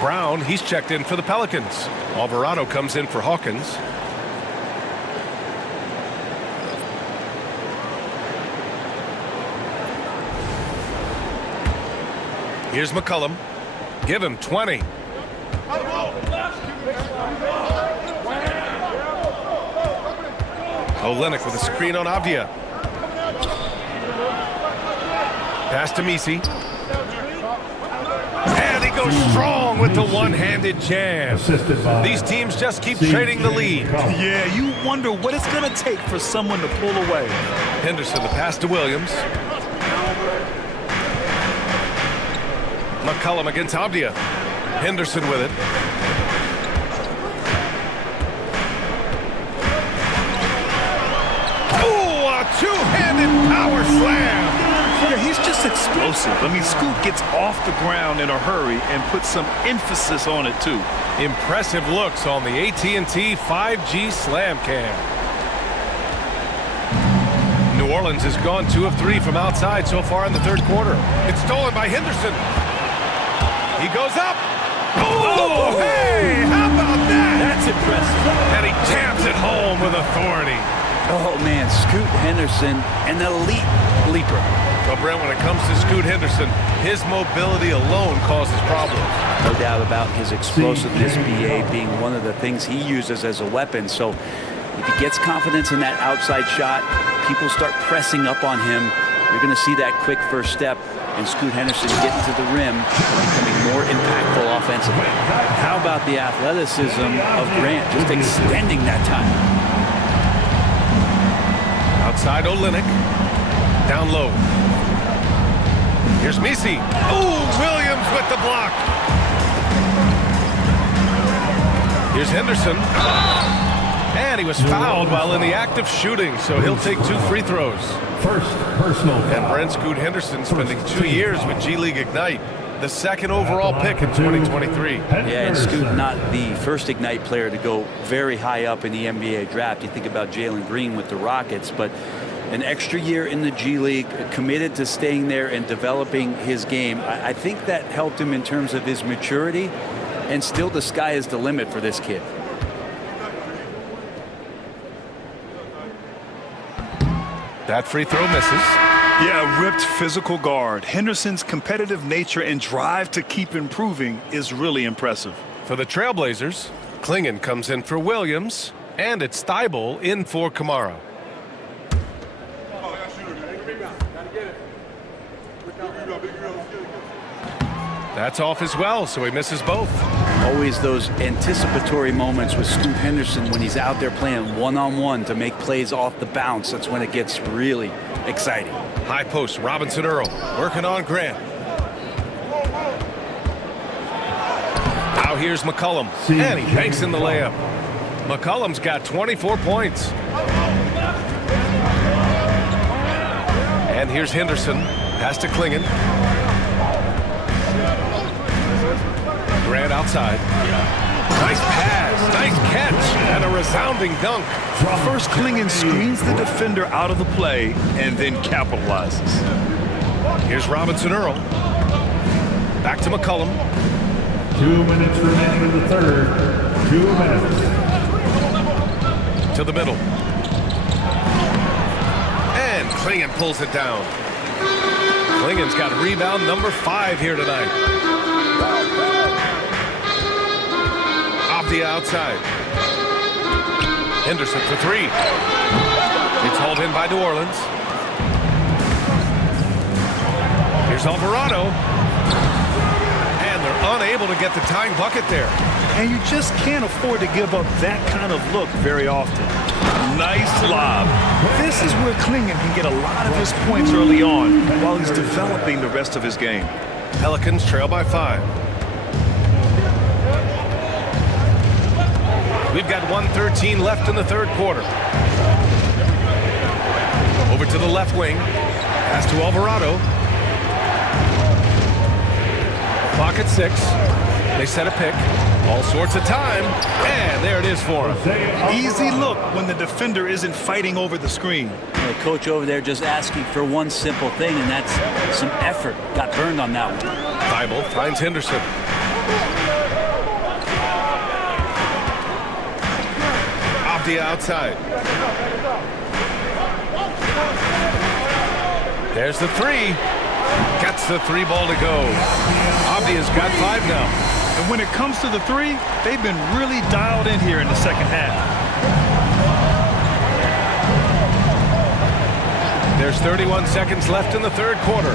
Brown, he's checked in for the Pelicans. Alvarado comes in for Hawkins. Here's McCollum. Give him 20. Olynyk with a screen on Avdia. Pass to Misi. And he goes strong with the one-handed jam. These teams just keep trading the lead. Yeah, you wonder what it's going to take for someone to pull away. Henderson, the pass to Williams. McCollum against Avdia. Henderson with it. Oh, a two-handed power slam. Yeah, he's just explosive. I mean, Scoot gets off the ground in a hurry and puts some emphasis on it, too. Impressive looks on the AT&T 5G Slam Cam. New Orleans has gone 2 of 3 from outside so far in the third quarter. It's stolen by Henderson. He goes up. Oh, hey, how about that? That's impressive. And he jams it home with authority. Oh, man, Scoot Henderson, an elite leaper. Well, Brent, when it comes to Scoot Henderson, his mobility alone causes problems. No doubt about his explosiveness, BA, being one of the things he uses as a weapon. So if he gets confidence in that outside shot, people start pressing up on him. You're going to see that quick first step, and Scoot Henderson getting to the rim, becoming more impactful offensively. How about the athleticism of Grant, just extending that time? Outside Olynyk, down low. Here's Misi. Oh, Williams with the block. Here's Henderson. And he was fouled while in the act of shooting, so he'll take 2 free throws. First personal foul. And Brent Scoot Henderson spending 2 years with G League Ignite. the second overall pick in 2023. Yeah, and Scoot, not the first Ignite player to go very high up in the NBA draft. You think about Jalen Green with the Rockets, but an extra year in the G League, committed to staying there and developing his game. I think that helped him in terms of his maturity, and still the sky is the limit for this kid. That free throw misses. Yeah, ripped physical guard. Henderson's competitive nature and drive to keep improving is really impressive. For the Trailblazers, Klingon comes in for Williams, and it's Thibault in for Kamara. That's off as well, so he misses both. Always those anticipatory moments with Scoot Henderson when he's out there playing one-on-one to make plays off the bounce. That's when it gets really exciting. High post, Robinson Earl working on Grant. Now here's McCollum, and he banks in the layup. McCollum's got 24 points. And here's Henderson, pass to Klingon. Grant outside. Nice pass, nice catch, and a resounding dunk. First, Klingon screens the defender out of the play and then capitalizes. Here's Robinson Earl. Back to McCollum. 2 minutes remaining in the third. 2 minutes. To the middle. And Klingon pulls it down. Klingon's got rebound number 5 here tonight. The outside. Henderson for 3. It's hauled in by New Orleans. Here's Alvarado. And they're unable to get the tying bucket there. And you just can't afford to give up that kind of look very often. Nice lob. This is where Klingon can get a lot of his points early on while he's developing the rest of his game. Pelicans trail by 5. We've got 1:13 left in the third quarter. Over to the left wing. Pass to Alvarado. Clock at 6. They set a pick. All sorts of time. And there it is for him. Easy look when the defender isn't fighting over the screen. The coach over there just asking for one simple thing, and that's some effort. Got burned on that one. Thibault finds Henderson. The outside. There's the 3. Gets the 3 ball to go. Abdia's got 5 now. And when it comes to the 3, they've been really dialed in here in the second half. There's 31 seconds left in the third quarter.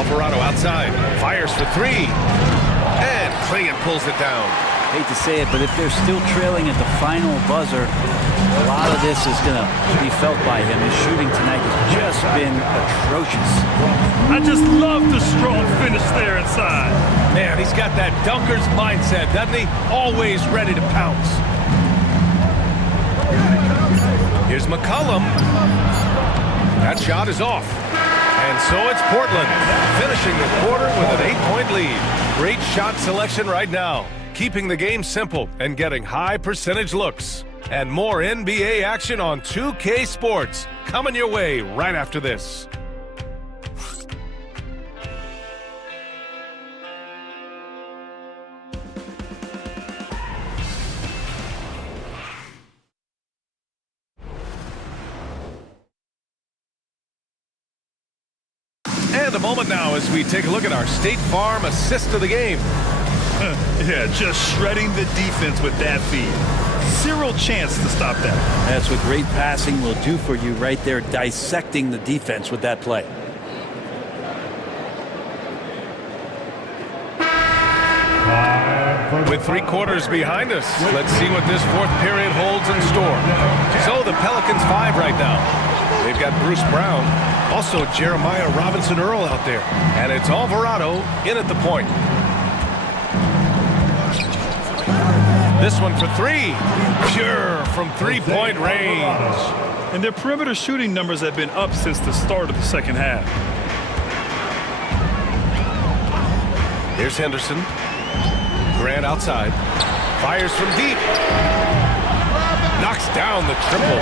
Alvarado outside. Fires for 3. And Klingon pulls it down. Hate to say it, but if they're still trailing at the final buzzer, a lot of this is going to be felt by him. His shooting tonight has just been atrocious. I just love the strong finish there inside. Man, he's got that dunker's mindset, doesn't he? Always ready to pounce. Here's McCollum. That shot is off. And so it's Portland, finishing the quarter with an 8-point lead. Great shot selection right now, keeping the game simple and getting high percentage looks. And more NBA action on 2K Sports coming your way right after this. And a moment now as we take a look at our State Farm assist of the game. Yeah, just shredding the defense with that feed. Zero chance to stop that. That's what great passing will do for you right there, dissecting the defense with that play. With 3 quarters behind us, let's see what this fourth period holds in store. So the Pelicans 5 right now. They've got Bruce Brown, also Jeremiah Robinson Earl out there. And it's Alvarado in at the point. This one for 3. Pure from 3-point range. And their perimeter shooting numbers have been up since the start of the second half. Here's Henderson. Grant outside. Fires from deep. Knocks down the triple.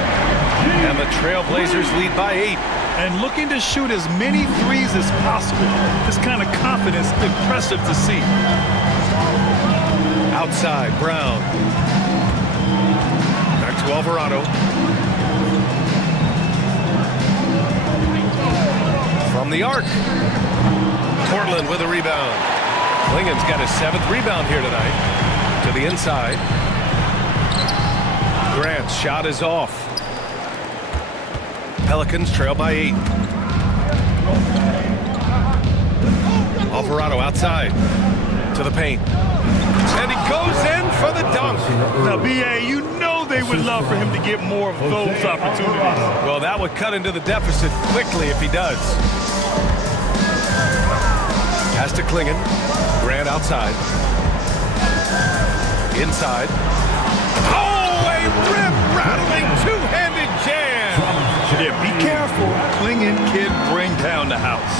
And the Trailblazers lead by 8. And looking to shoot as many threes as possible. This kind of confidence, impressive to see. Outside, Brown. Back to Alvarado. From the arc. Portland with a rebound. Klingen's got his 7th rebound here tonight. To the inside. Grant's shot is off. Pelicans trail by 8. Alvarado outside to the paint. And he goes in for the dunk. Now, B.A., you know they would love for him to get more of those opportunities. Well, that would cut into the deficit quickly if he does. Pass to Klingen. Grant outside. Inside. Oh, a rip-rattling two-handed jam. Yeah, be careful. Klingen can bring down the house.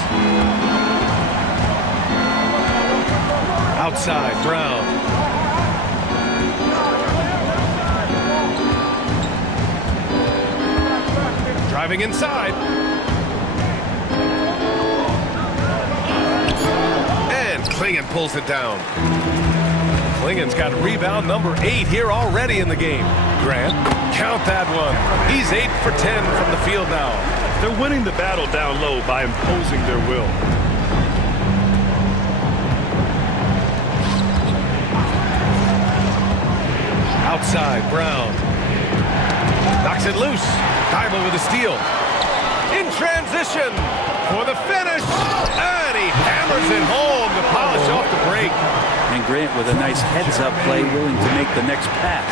Outside, Brown. Driving inside. And Klingen pulls it down. Klingen's got rebound number 8 here already in the game. Grant, count that one. He's 8 for 10 from the field now. They're winning the battle down low by imposing their will. Outside, Brown. Knocks it loose. Thibault with a steal. In transition for the finish. And he hammers it home to polish off the break. And Grant with a nice heads-up play, willing to make the next pass.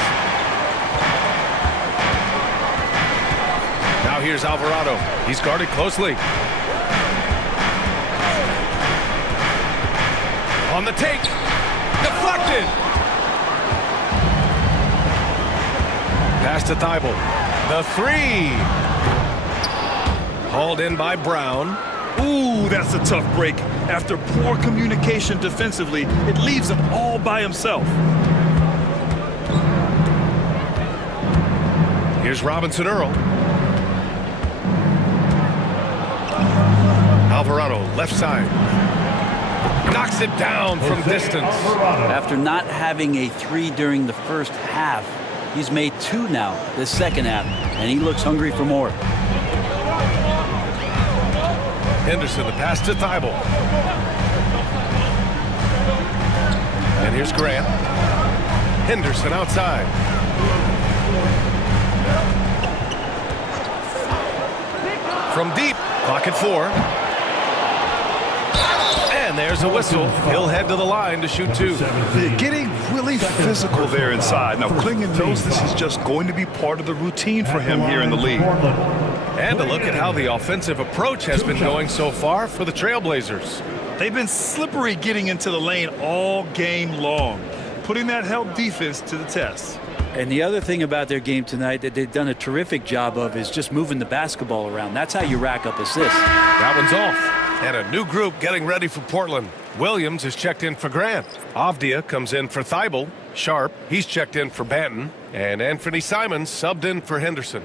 Now here's Alvarado. He's guarded closely. On the take. Deflected. Pass to Thibault. The 3. Hauled in by Brown. Ooh, that's a tough break. After poor communication defensively, it leaves him all by himself. Here's Robinson Earl. Alvarado, left side. Knocks it down from distance. After not having a 3 during the first half, he's made 2 now, the second half, and he looks hungry for more. Henderson, the pass to Thibault. And here's Grant. Henderson outside. From deep, clock at 4. And there's a whistle. He'll head to the line to shoot 2. They're getting really physical there inside. Now, Klingen knows this is just going to be part of the routine for him here in the league. And a look at how the offensive approach has been going so far for the Trailblazers. They've been slippery getting into the lane all game long, putting that help defense to the test. And the other thing about their game tonight that they've done a terrific job of is just moving the basketball around. That's how you rack up assists. That one's off. And a new group getting ready for Portland. Williams is checked in for Grant. Avdia comes in for Thibault. Sharp, he's checked in for Banton. And Anthony Simons subbed in for Henderson.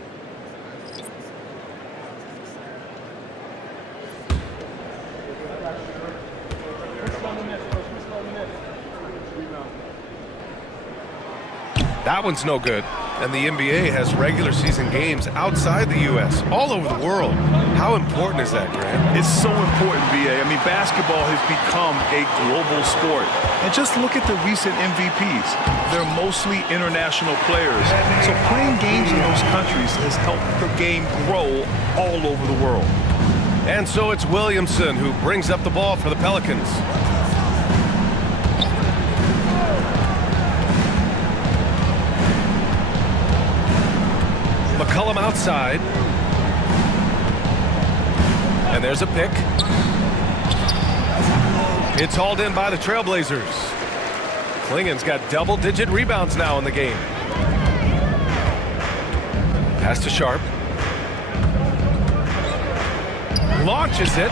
That one's no good. And the NBA has regular season games outside the U.S., all over the world. How important is that, Grant? It's so important, B.A. I mean, basketball has become a global sport. And just look at the recent MVPs. They're mostly international players. So playing games in those countries has helped the game grow all over the world. And so it's Williamson who brings up the ball for the Pelicans. McCollum outside. And there's a pick. It's hauled in by the Trailblazers. Klingen's got double-digit rebounds now in the game. Pass to Sharp. Launches it.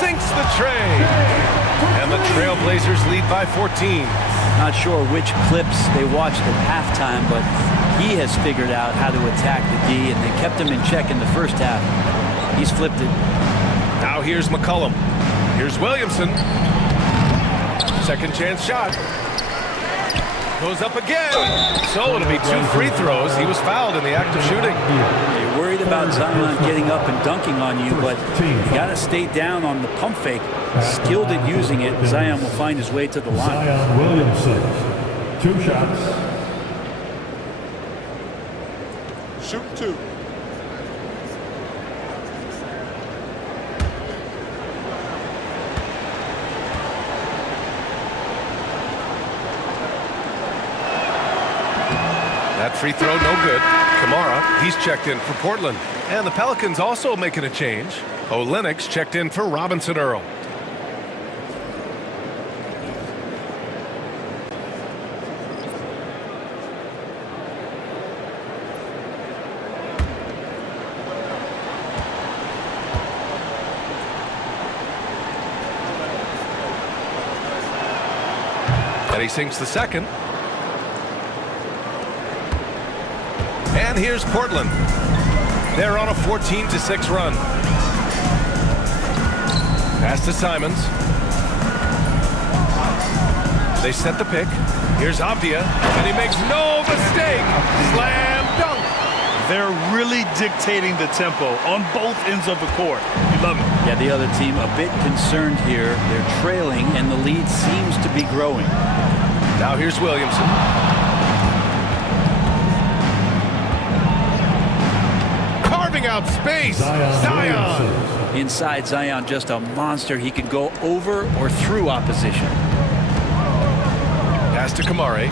Sinks the tray. And the Trailblazers lead by 14. Not sure which clips they watched at halftime, but he has figured out how to attack the D, and they kept him in check in the first half. He's flipped it. Now here's McCollum. Here's Williamson. Second chance shot. Goes up again. So it'll be 2 free throws. He was fouled in the act of shooting. You're worried about Zion getting up and dunking on you, but you got to stay down on the pump fake. Skilled at using it, Zion will find his way to the line. Zion Williamson, 2 shots. Shoot 2. That free throw, no good. Kamara, he's checked in for Portland. And the Pelicans also making a change. Olenek's checked in for Robinson Earl. And he sinks the second. And here's Portland. They're on a 14-6 run. Pass to Simons. They set the pick. Here's Avdia, and he makes no mistake. Slam dunk. They're really dictating the tempo on both ends of the court. You love it. Yeah, the other team a bit concerned here. They're trailing, and the lead seems to be growing. Now here's Williamson. Carving out space. Zion. Inside Zion, just a monster. He can go over or through opposition. Pass to Kamari.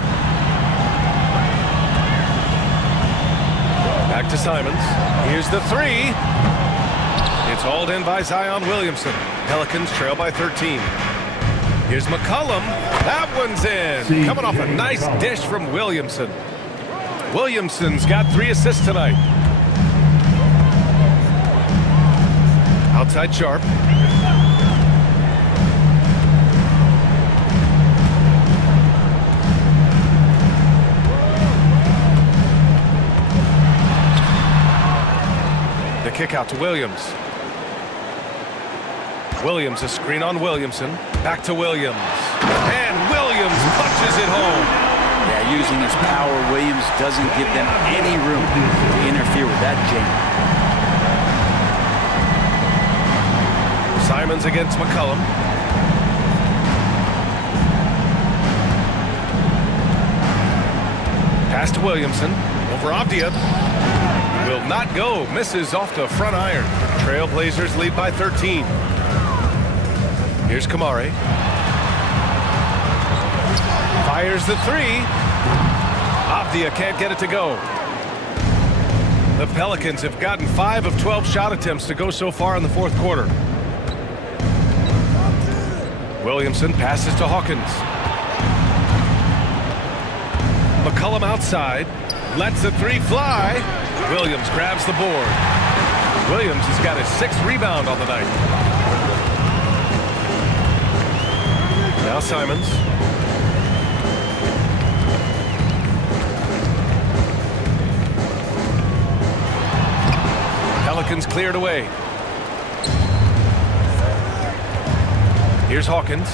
Back to Simons. Here's the 3. It's hauled in by Zion Williamson. Pelicans trail by 13. Here's McCollum. That one's in. Coming off a nice dish from Williamson. Williamson's got 3 assists tonight. Outside Sharp. The kick out to Williams. Williams, a screen on Williamson. Back to Williams. And Williams punches it home. Yeah, using his power, Williams doesn't give them any room to interfere with that jam. Simons against McCollum. Pass to Williamson. Over Avdia. Will not go. Misses off the front iron. Trailblazers lead by 13. Here's Kamari. Fires the 3. Avdia can't get it to go. The Pelicans have gotten 5 of 12 shot attempts to go so far in the fourth quarter. Williamson passes to Hawkins. McCollum outside. Lets the 3 fly. Williams grabs the board. Williams has got his 6th rebound on the night. Now Simons. Pelicans cleared away. Here's Hawkins.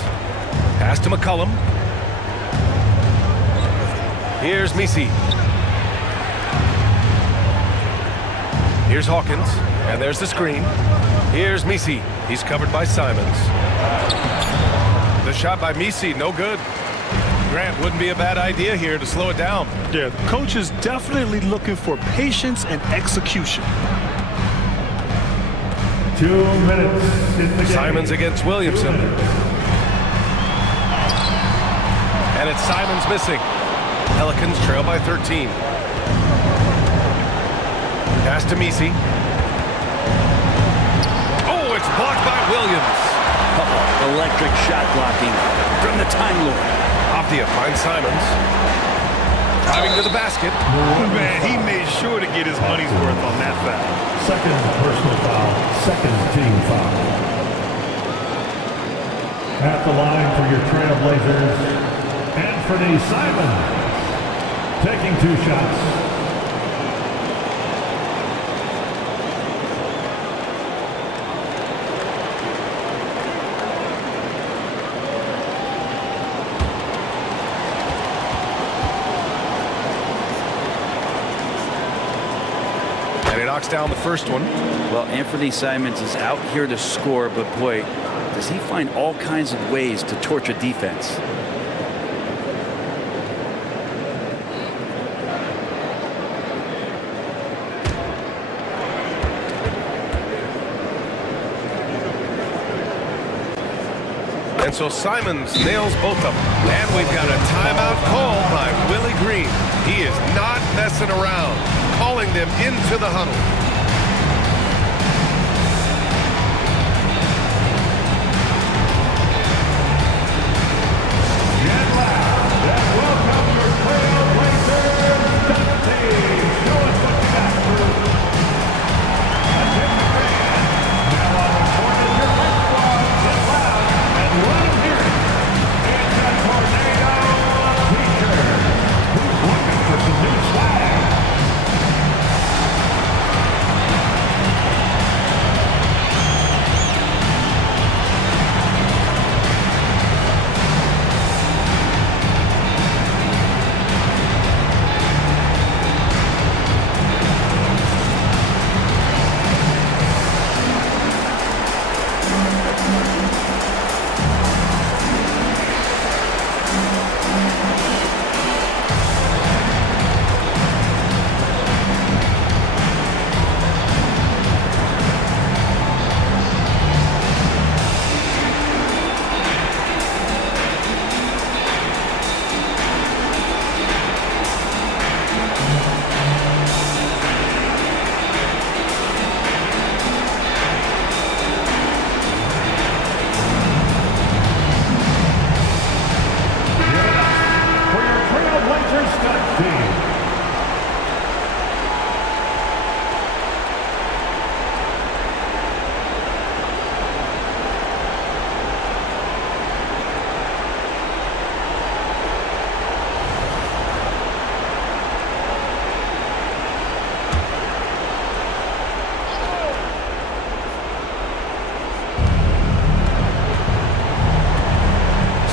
Pass to McCollum. Here's Misi. Here's Hawkins. And there's the screen. Here's Misi. He's covered by Simons. The shot by Misi, no good. Grant, wouldn't be a bad idea here to slow it down. Yeah, the coach is definitely looking for patience and execution. 2 minutes in the game. Simons against Williamson. And it's Simons missing. Pelicans trail by 13. Pass to Misi. Oh, it's blocked by Williams. Electric shot blocking from the Time Lord. Avdia finds Simons. Driving to the basket. Man, he made sure to get his money's worth on that foul. Second personal foul. Second team foul. At the line for your Trailblazers, Anthony Simons, taking 2 shots. And he knocks down the first one. Well, Anthony Simons is out here to score, but boy, does he find all kinds of ways to torch a defense. And so Simons nails both of them. And we've got a timeout call by Willie Green. He is not messing around, calling them into the huddle.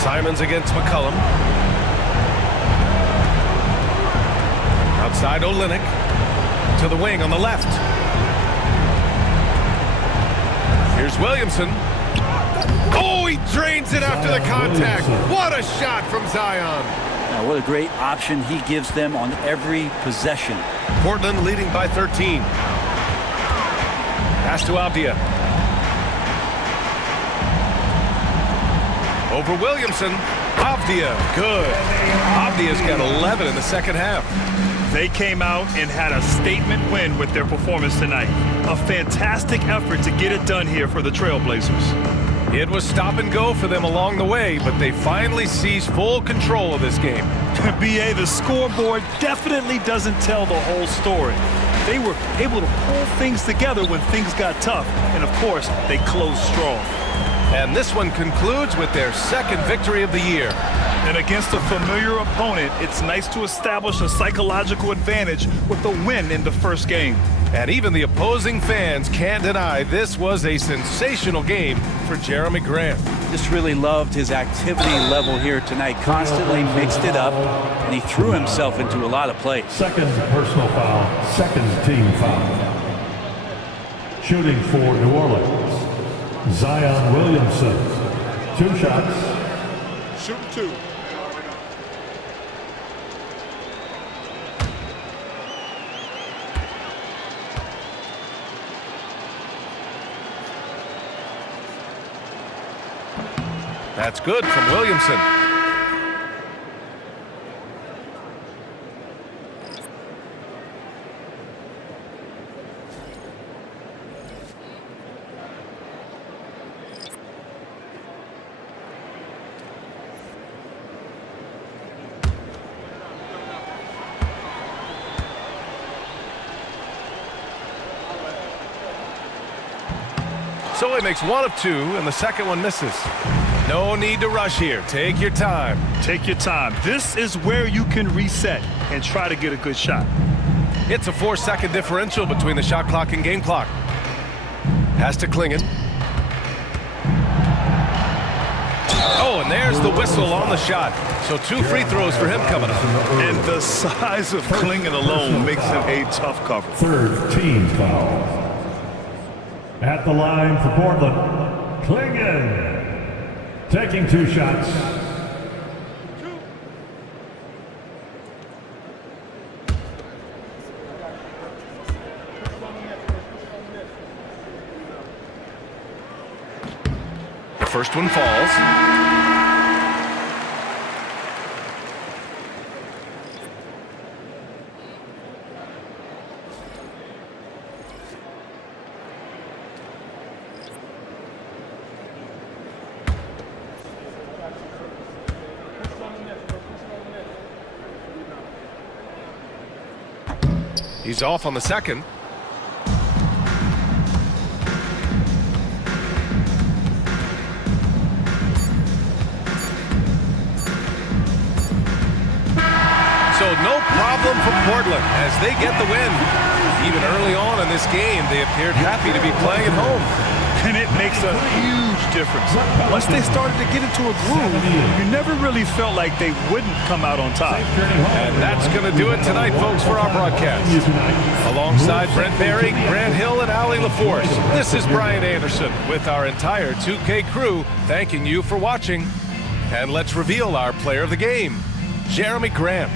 Simons against McCollum. Outside Olynyk to the wing on the left. Here's Williamson. Oh, he drains it after the contact. What a shot from Zion. Now, what a great option he gives them on every possession. Portland leading by 13. Pass to Avdia. Over Williamson. Avdia, good. Avdia's got 11 in the second half. They came out and had a statement win with their performance tonight. A fantastic effort to get it done here for the Trailblazers. It was stop and go for them along the way, but they finally seized full control of this game. BA, the scoreboard definitely doesn't tell the whole story. They were able to pull things together when things got tough, and of course, they closed strong. And this one concludes with their second victory of the year. And against a familiar opponent, it's nice to establish a psychological advantage with a win in the first game. And even the opposing fans can't deny this was a sensational game for Jeremy Grant. Just really loved his activity level here tonight. Constantly mixed it up, and he threw himself into a lot of plays. Second personal foul, second team foul. Shooting for New Orleans, Zion Williamson. 2 shots. Shooting 2. That's good from Williamson. So he makes 1 of 2, and the second one misses. No need to rush here. Take your time. Take your time. This is where you can reset and try to get a good shot. It's a 4-second differential between the shot clock and game clock. Pass to Klingen. Oh, and there's the whistle on the shot. So 2 free throws for him coming up. And the size of Klingen alone makes him a tough cover. Third team foul. At the line for Portland, Klingen. Taking 2 shots. The first one falls. He's off on the second. So no problem for Portland as they get the win. Even early on in this game, they appeared happy to be playing at home. And it makes a huge difference. Once they started to get into a groove, you never really felt like they wouldn't come out on top. And that's going to do it tonight, folks, for our broadcast. Alongside Brent Barry, Grant Hill, and Allie LaForce, this is Brian Anderson with our entire 2K crew thanking you for watching. And let's reveal our player of the game, Jeremy Grant.